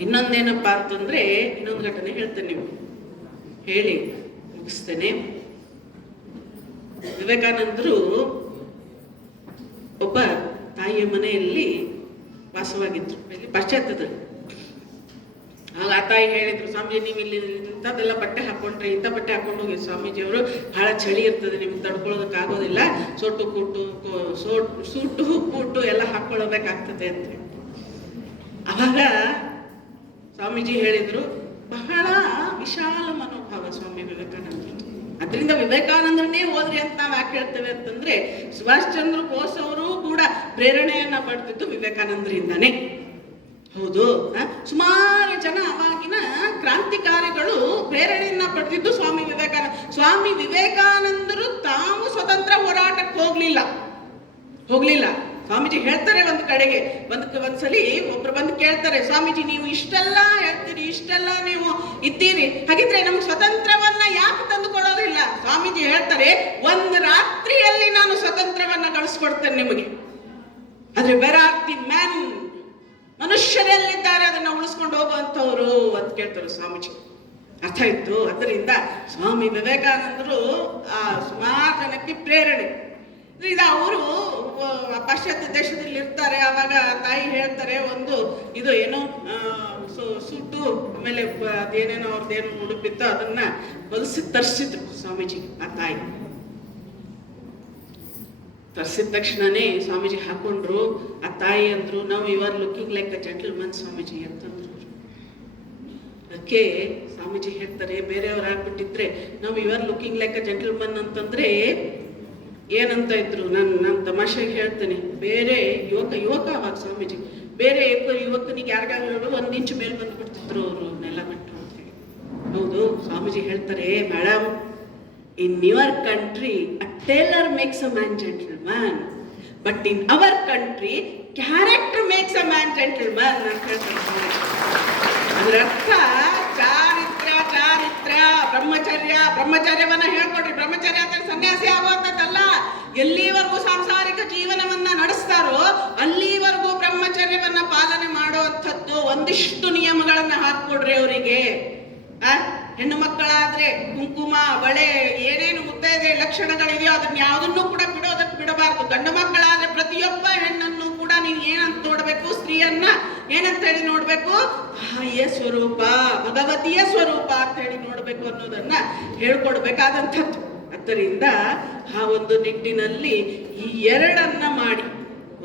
ಇನ್ನೊಂದೇನಪ್ಪ ಅಂತಂದ್ರೆ, ಇನ್ನೊಂದು ಘಟನೆ ಹೇಳ್ತೇನೆ, ನೀವು ಹೇಳಿ ಮುಗಿಸ್ತೇನೆ. ವಿವೇಕಾನಂದರು ಒಬ್ಬ ತಾಯಿಯ ಮನೆಯಲ್ಲಿ ವಾಸವಾಗಿದ್ರು, ಇಲ್ಲಿ ಪಾಶ್ಚಾತ್ಯದಲ್ಲಿ. ಆಗ ಆ ತಾಯಿ ಹೇಳಿದ್ರು, ಸ್ವಾಮೀಜಿ ನೀವು ಇಲ್ಲಿ ಇಂಥದ್ದೆಲ್ಲ ಬಟ್ಟೆ ಹಾಕೊಂಡ್ರೆ, ಇಂಥ ಬಟ್ಟೆ ಹಾಕೊಂಡು ಹೋಗಿ ಸ್ವಾಮೀಜಿಯವರು, ಬಹಳ ಚಳಿ ಇರ್ತದೆ, ನಿಮ್ಗೆ ತಡ್ಕೊಳ್ಳೋದಕ್ಕೆ ಆಗೋದಿಲ್ಲ, ಸೂಟು ಬೂಟು ಎಲ್ಲ ಹಾಕೊಳ್ಳಬೇಕಾಗ್ತದೆ ಅಂತ. ಅವಾಗ ಸ್ವಾಮೀಜಿ ಹೇಳಿದ್ರು, ಬಹಳ ವಿಶಾಲ ಮನೋಭಾವ ಸ್ವಾಮಿ ವಿವೇಕಾನಂದರು. ಅದರಿಂದ ವಿವೇಕಾನಂದರನ್ನೇ ಓದ್ರಿ ಅಂತ ನಾವು ಯಾಕೆ ಹೇಳ್ತೇವೆ ಅಂತಂದ್ರೆ, ಸುಭಾಷ್ ಚಂದ್ರ ಬೋಸ್ ಅವರು ಕೂಡ ಪ್ರೇರಣೆಯನ್ನ ಪಡ್ತಿದ್ದು ವಿವೇಕಾನಂದರಿಂದಾನೇ. ಹೌದು, ಸುಮಾರು ಜನ ಅವಾಗಿನ ಕ್ರಾಂತಿಕಾರಿಗಳು ಪ್ರೇರಣೆಯನ್ನ ಪಡೆದಿದ್ದು ಸ್ವಾಮಿ ವಿವೇಕಾನಂದರು ತಾವು ಸ್ವತಂತ್ರ ಹೋರಾಟಕ್ಕೆ ಹೋಗ್ಲಿಲ್ಲ. ಸ್ವಾಮೀಜಿ ಹೇಳ್ತಾರೆ ಒಂದು ಕಡೆಗೆ, ಒಂದ್ಸಲಿ ಒಬ್ರು ಬಂದು ಕೇಳ್ತಾರೆ, ಸ್ವಾಮೀಜಿ ನೀವು ಇಷ್ಟೆಲ್ಲ ಹೇಳ್ತೀರಿ, ಇಷ್ಟೆಲ್ಲ ನೀವು ಇದ್ದೀರಿ, ಹಾಗಿದ್ರೆ ನಮ್ಗೆ ಸ್ವತಂತ್ರವನ್ನ ಯಾಕೆ ತಂದು ಕೊಡೋದಿಲ್ಲ? ಸ್ವಾಮೀಜಿ ಹೇಳ್ತಾರೆ, ಒಂದು ರಾತ್ರಿಯಲ್ಲಿ ನಾನು ಸ್ವತಂತ್ರವನ್ನ ಗಳಿಸ್ಕೊಡ್ತೇನೆ ನಿಮಗೆ. ಆದ್ರೆ ವೆರ್ ಆರ್ ದಿ ಮೆನ್, ಮನುಷ್ಯರೆಲ್ಲಿದ್ದಾರೆ ಅದನ್ನ ಉಳಿಸ್ಕೊಂಡು ಹೋಗುವಂಥವ್ರು ಅಂತ ಕೇಳ್ತಾರೆ ಸ್ವಾಮೀಜಿ. ಅರ್ಥ ಆಯ್ತು? ಅದರಿಂದ ಸ್ವಾಮಿ ವಿವೇಕಾನಂದರು ಸುಮಾರು ಜನಕ್ಕೆ ಪ್ರೇರಣೆ. ಇದು ಅವರು ಪಾಶ್ಚಾತ್ಯ ದೇಶದಲ್ಲಿ ಇರ್ತಾರೆ. ಆವಾಗ ತಾಯಿ ಹೇಳ್ತಾರೆ, ಒಂದು ಇದು ಏನೋ ಸುಟ್ಟು ಆಮೇಲೆ ಅದೇನೇನೋ ಅವ್ರದ್ದೇನು ಉಡುಪಿತ್ತು ಅದನ್ನ ಹೊಲಿಸಿ ತರಿಸಿದ್ರು ಸ್ವಾಮೀಜಿ. ಆ ತಾಯಿ ತರಿಸಿದ ತಕ್ಷಣನೇ ಸ್ವಾಮೀಜಿ ಹಾಕೊಂಡ್ರು. ಆ ತಾಯಿ ಅಂದ್ರು, ನಾವು you are looking like a gentleman Swamiji ಅಂತಂದ್ರು. ಅದಕ್ಕೆ ಸ್ವಾಮೀಜಿ ಹೇಳ್ತಾರೆ, ಬೇರೆಯವ್ರು ಆಗ್ಬಿಟ್ಟಿದ್ರೆ ನಾವು you are looking like a gentleman ಅಂತಂದ್ರೆ ಏನಂತ ಇದ್ರು, ನಾನು ತಮಾಷೆಗೆ ಹೇಳ್ತೇನೆ, ಬೇರೆ ಯುವಕ ಅವಾಗ ಸ್ವಾಮೀಜಿ, ಬೇರೆ ಯುವಕನಿಗೆ ಯಾರಿಗಾದ್ರು 1 ಇಂಚು ಮೇಲೆ ಬಂದ್ಬಿಡ್ತಿದ್ರು ಅವರು ನೆಲ ಬಿಟ್ಟು ಅಂತ ಹೇಳಿ. ಹೌದು, ಸ್ವಾಮೀಜಿ ಹೇಳ್ತಾರೆ, madam, in your country a tailor makes a man gentleman, but in our country character makes a man gentleman ಅಂತ ಹೇಳ್ತಾರೆ. ಅದರ ಅರ್ಥ ಚಾರಿತ್ರ್ಯ, ಬ್ರಹ್ಮಚರ್ಯವನ್ನ ಹೇಳ್ಕೊಡ್ರಿ. ಬ್ರಹ್ಮಚರ್ಯ ಅಂತ ಸನ್ಯಾಸಿ ಆಗುವಂಥದ್ದಲ್ಲ. ಎಲ್ಲಿವರೆಗೂ ಸಾಂಸಾರಿಕ ಜೀವನವನ್ನ ನಡೆಸ್ತಾರೋ ಅಲ್ಲಿವರೆಗೂ ಬ್ರಹ್ಮಚರ್ಯವನ್ನ ಪಾಲನೆ ಮಾಡುವಂಥದ್ದು. ಒಂದಿಷ್ಟು ನಿಯಮಗಳನ್ನ ಹಾಕೊಡ್ರಿ ಅವರಿಗೆ. ಹೆಣ್ಣು ಮಕ್ಕಳಾದ್ರೆ ಕುಂಕುಮ, ಬಳೆ, ಏನೇನು ಮುತ್ತೈದೆ ಲಕ್ಷಣಗಳಿದೆಯೋ ಅದನ್ನ ಯಾವುದನ್ನು ಕೂಡ ಬಿಡಬಾರ್ದು. ಗಂಡು ಮಕ್ಕಳಾದ್ರೆ ಪ್ರತಿಯೊಬ್ಬ ಹೆಣ್ಣನ್ನು ಕೂಡ ನೀವು ಏನಂತ ನೋಡ್ಬೇಕು, ಸ್ತ್ರೀಯನ್ನ ಏನಂತ ಹೇಳಿ ನೋಡ್ಬೇಕು, ತಾಯಿಯ ಸ್ವರೂಪ, ಭಗವತಿಯ ಸ್ವರೂಪ ಅಂತ ಹೇಳಿ ನೋಡ್ಬೇಕು ಅನ್ನೋದನ್ನ ಹೇಳ್ಕೊಡ್ಬೇಕಾದಂಥದ್ದು. ಆದ್ದರಿಂದ ಆ ಒಂದು ನಿಟ್ಟಿನಲ್ಲಿ ಈ ಎರಡನ್ನ ಮಾಡಿ,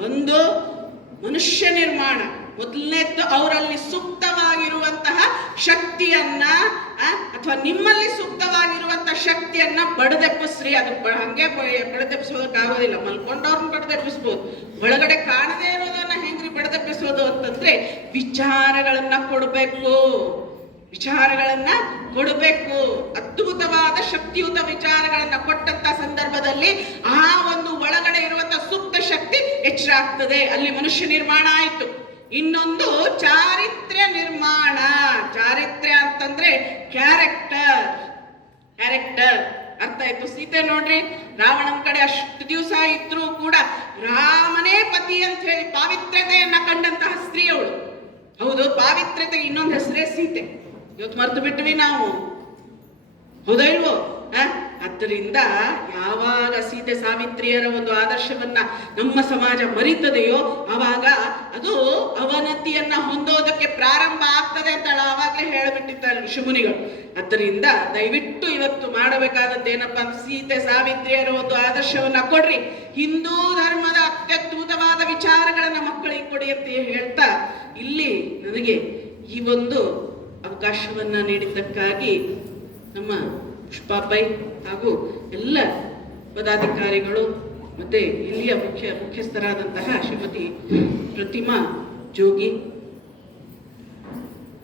ಒಂದು ಮನುಷ್ಯ ನಿರ್ಮಾಣ, ಮೊದಲನೇದ್ದು ಅವರಲ್ಲಿ ಸೂಕ್ತವಾಗಿರುವಂತಹ ಶಕ್ತಿಯನ್ನ ಅಥವಾ ನಿಮ್ಮಲ್ಲಿ ಸೂಕ್ತವಾಗಿರುವಂತಹ ಶಕ್ತಿಯನ್ನ ಬಡದೆಪ್ಪಿಸ್ರಿ. ಅದು ಹಂಗೆ ಬಡದೆಪ್ಪಿಸೋದಕ್ಕಾಗೋದಿಲ್ಲ. ಮಲ್ಕೊಂಡವ್ರನ್ನ ಬಡದೆಪ್ಪಿಸ್ಬೋದು, ಒಳಗಡೆ ಕಾಣದೇ ಇರೋದನ್ನ ಹೆಂಗ್ರಿ ಬಡದೆಪ್ಪಿಸೋದು ಅಂತಂದ್ರೆ ವಿಚಾರಗಳನ್ನ ಕೊಡಬೇಕು. ಅದ್ಭುತವಾದ ಶಕ್ತಿಯುತ ವಿಚಾರಗಳನ್ನ ಕೊಟ್ಟಂತ ಸಂದರ್ಭದಲ್ಲಿ ಆ ಒಂದು ಒಳಗಡೆ ಇರುವಂತಹ ಸೂಕ್ತ ಶಕ್ತಿ ಎಚ್ಚರ ಆಗ್ತದೆ. ಅಲ್ಲಿ ಮನುಷ್ಯ ನಿರ್ಮಾಣ ಆಯ್ತು. ಇನ್ನೊಂದು ಚಾರಿತ್ರ್ಯ ನಿರ್ಮಾಣ. ಚಾರಿತ್ರ್ಯ ಅಂತಂದ್ರೆ ಕ್ಯಾರೆಕ್ಟರ್. ಅರ್ಥ ಆಯ್ತು? ಸೀತೆ ನೋಡ್ರಿ, ರಾವಣನ ಕಡೆ ಅಷ್ಟು ದಿವಸ ಇದ್ರೂ ಕೂಡ ರಾಮನೇ ಪತಿ ಅಂತ ಹೇಳಿ ಪಾವಿತ್ರ್ಯತೆಯನ್ನ ಕಂಡಂತಹ ಸ್ತ್ರೀ ಅವಳು. ಹೌದು, ಪಾವಿತ್ರ್ಯತೆಗೆ ಇನ್ನೊಂದು ಹೆಸರೇ ಸೀತೆ. ಇವತ್ತು ಮರ್ತು ಬಿಟ್ವಿ ನಾವು, ಹೌದಾ ಇಲ್ವೋ? ಆದ್ದರಿಂದ ಯಾವಾಗ ಸೀತೆ ಸಾವಿತ್ರಿಯರ ಒಂದು ಆದರ್ಶವನ್ನ ನಮ್ಮ ಸಮಾಜ ಮರಿತದೆಯೋ ಆವಾಗ ಅದು ಅವನತಿಯನ್ನ ಹೊಂದೋದಕ್ಕೆ ಪ್ರಾರಂಭ ಆಗ್ತದೆ ಅಂತ ಆವಾಗಲೇ ಹೇಳಿಬಿಟ್ಟಿದ್ದಾರೆ ಋಷಿಮುನಿಗಳು. ಆದ್ದರಿಂದ ದಯವಿಟ್ಟು ಇವತ್ತು ಮಾಡಬೇಕಾದದ್ದೇನಪ್ಪ ಅಂತ, ಸೀತೆ ಸಾವಿತ್ರಿಯರ ಒಂದು ಆದರ್ಶವನ್ನ ಕೊಡ್ರಿ, ಹಿಂದೂ ಧರ್ಮದ ಅತ್ಯದ್ಭುತವಾದ ವಿಚಾರಗಳನ್ನ ಮಕ್ಕಳಿಗೆ ಕೊಡಿ ಅಂತ ಹೇಳ್ತಾ ಇಲ್ಲಿ ನನಗೆ ಈ ಒಂದು ಅವಕಾಶವನ್ನ ನೀಡಿದ್ದಕ್ಕಾಗಿ ನಮ್ಮ ಪುಷ್ಪಾಬೈ ಹಾಗೂ ಎಲ್ಲ ಪದಾಧಿಕಾರಿಗಳು ಮತ್ತೆ ಇಲ್ಲಿಯ ಮುಖ್ಯಸ್ಥರಾದಂತಹ ಶ್ರೀಮತಿ ಪ್ರತಿಮಾ ಜೋಗಿ,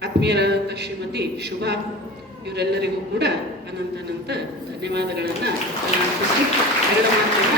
ಆತ್ಮೀಯರಾದಂತಹ ಶ್ರೀಮತಿ ಶುಭಾ, ಇವರೆಲ್ಲರಿಗೂ ಕೂಡ ಅನಂತ ಧನ್ಯವಾದಗಳನ್ನ ಅರ್ಪಿಸಿ ಎರಡು ಮಾತು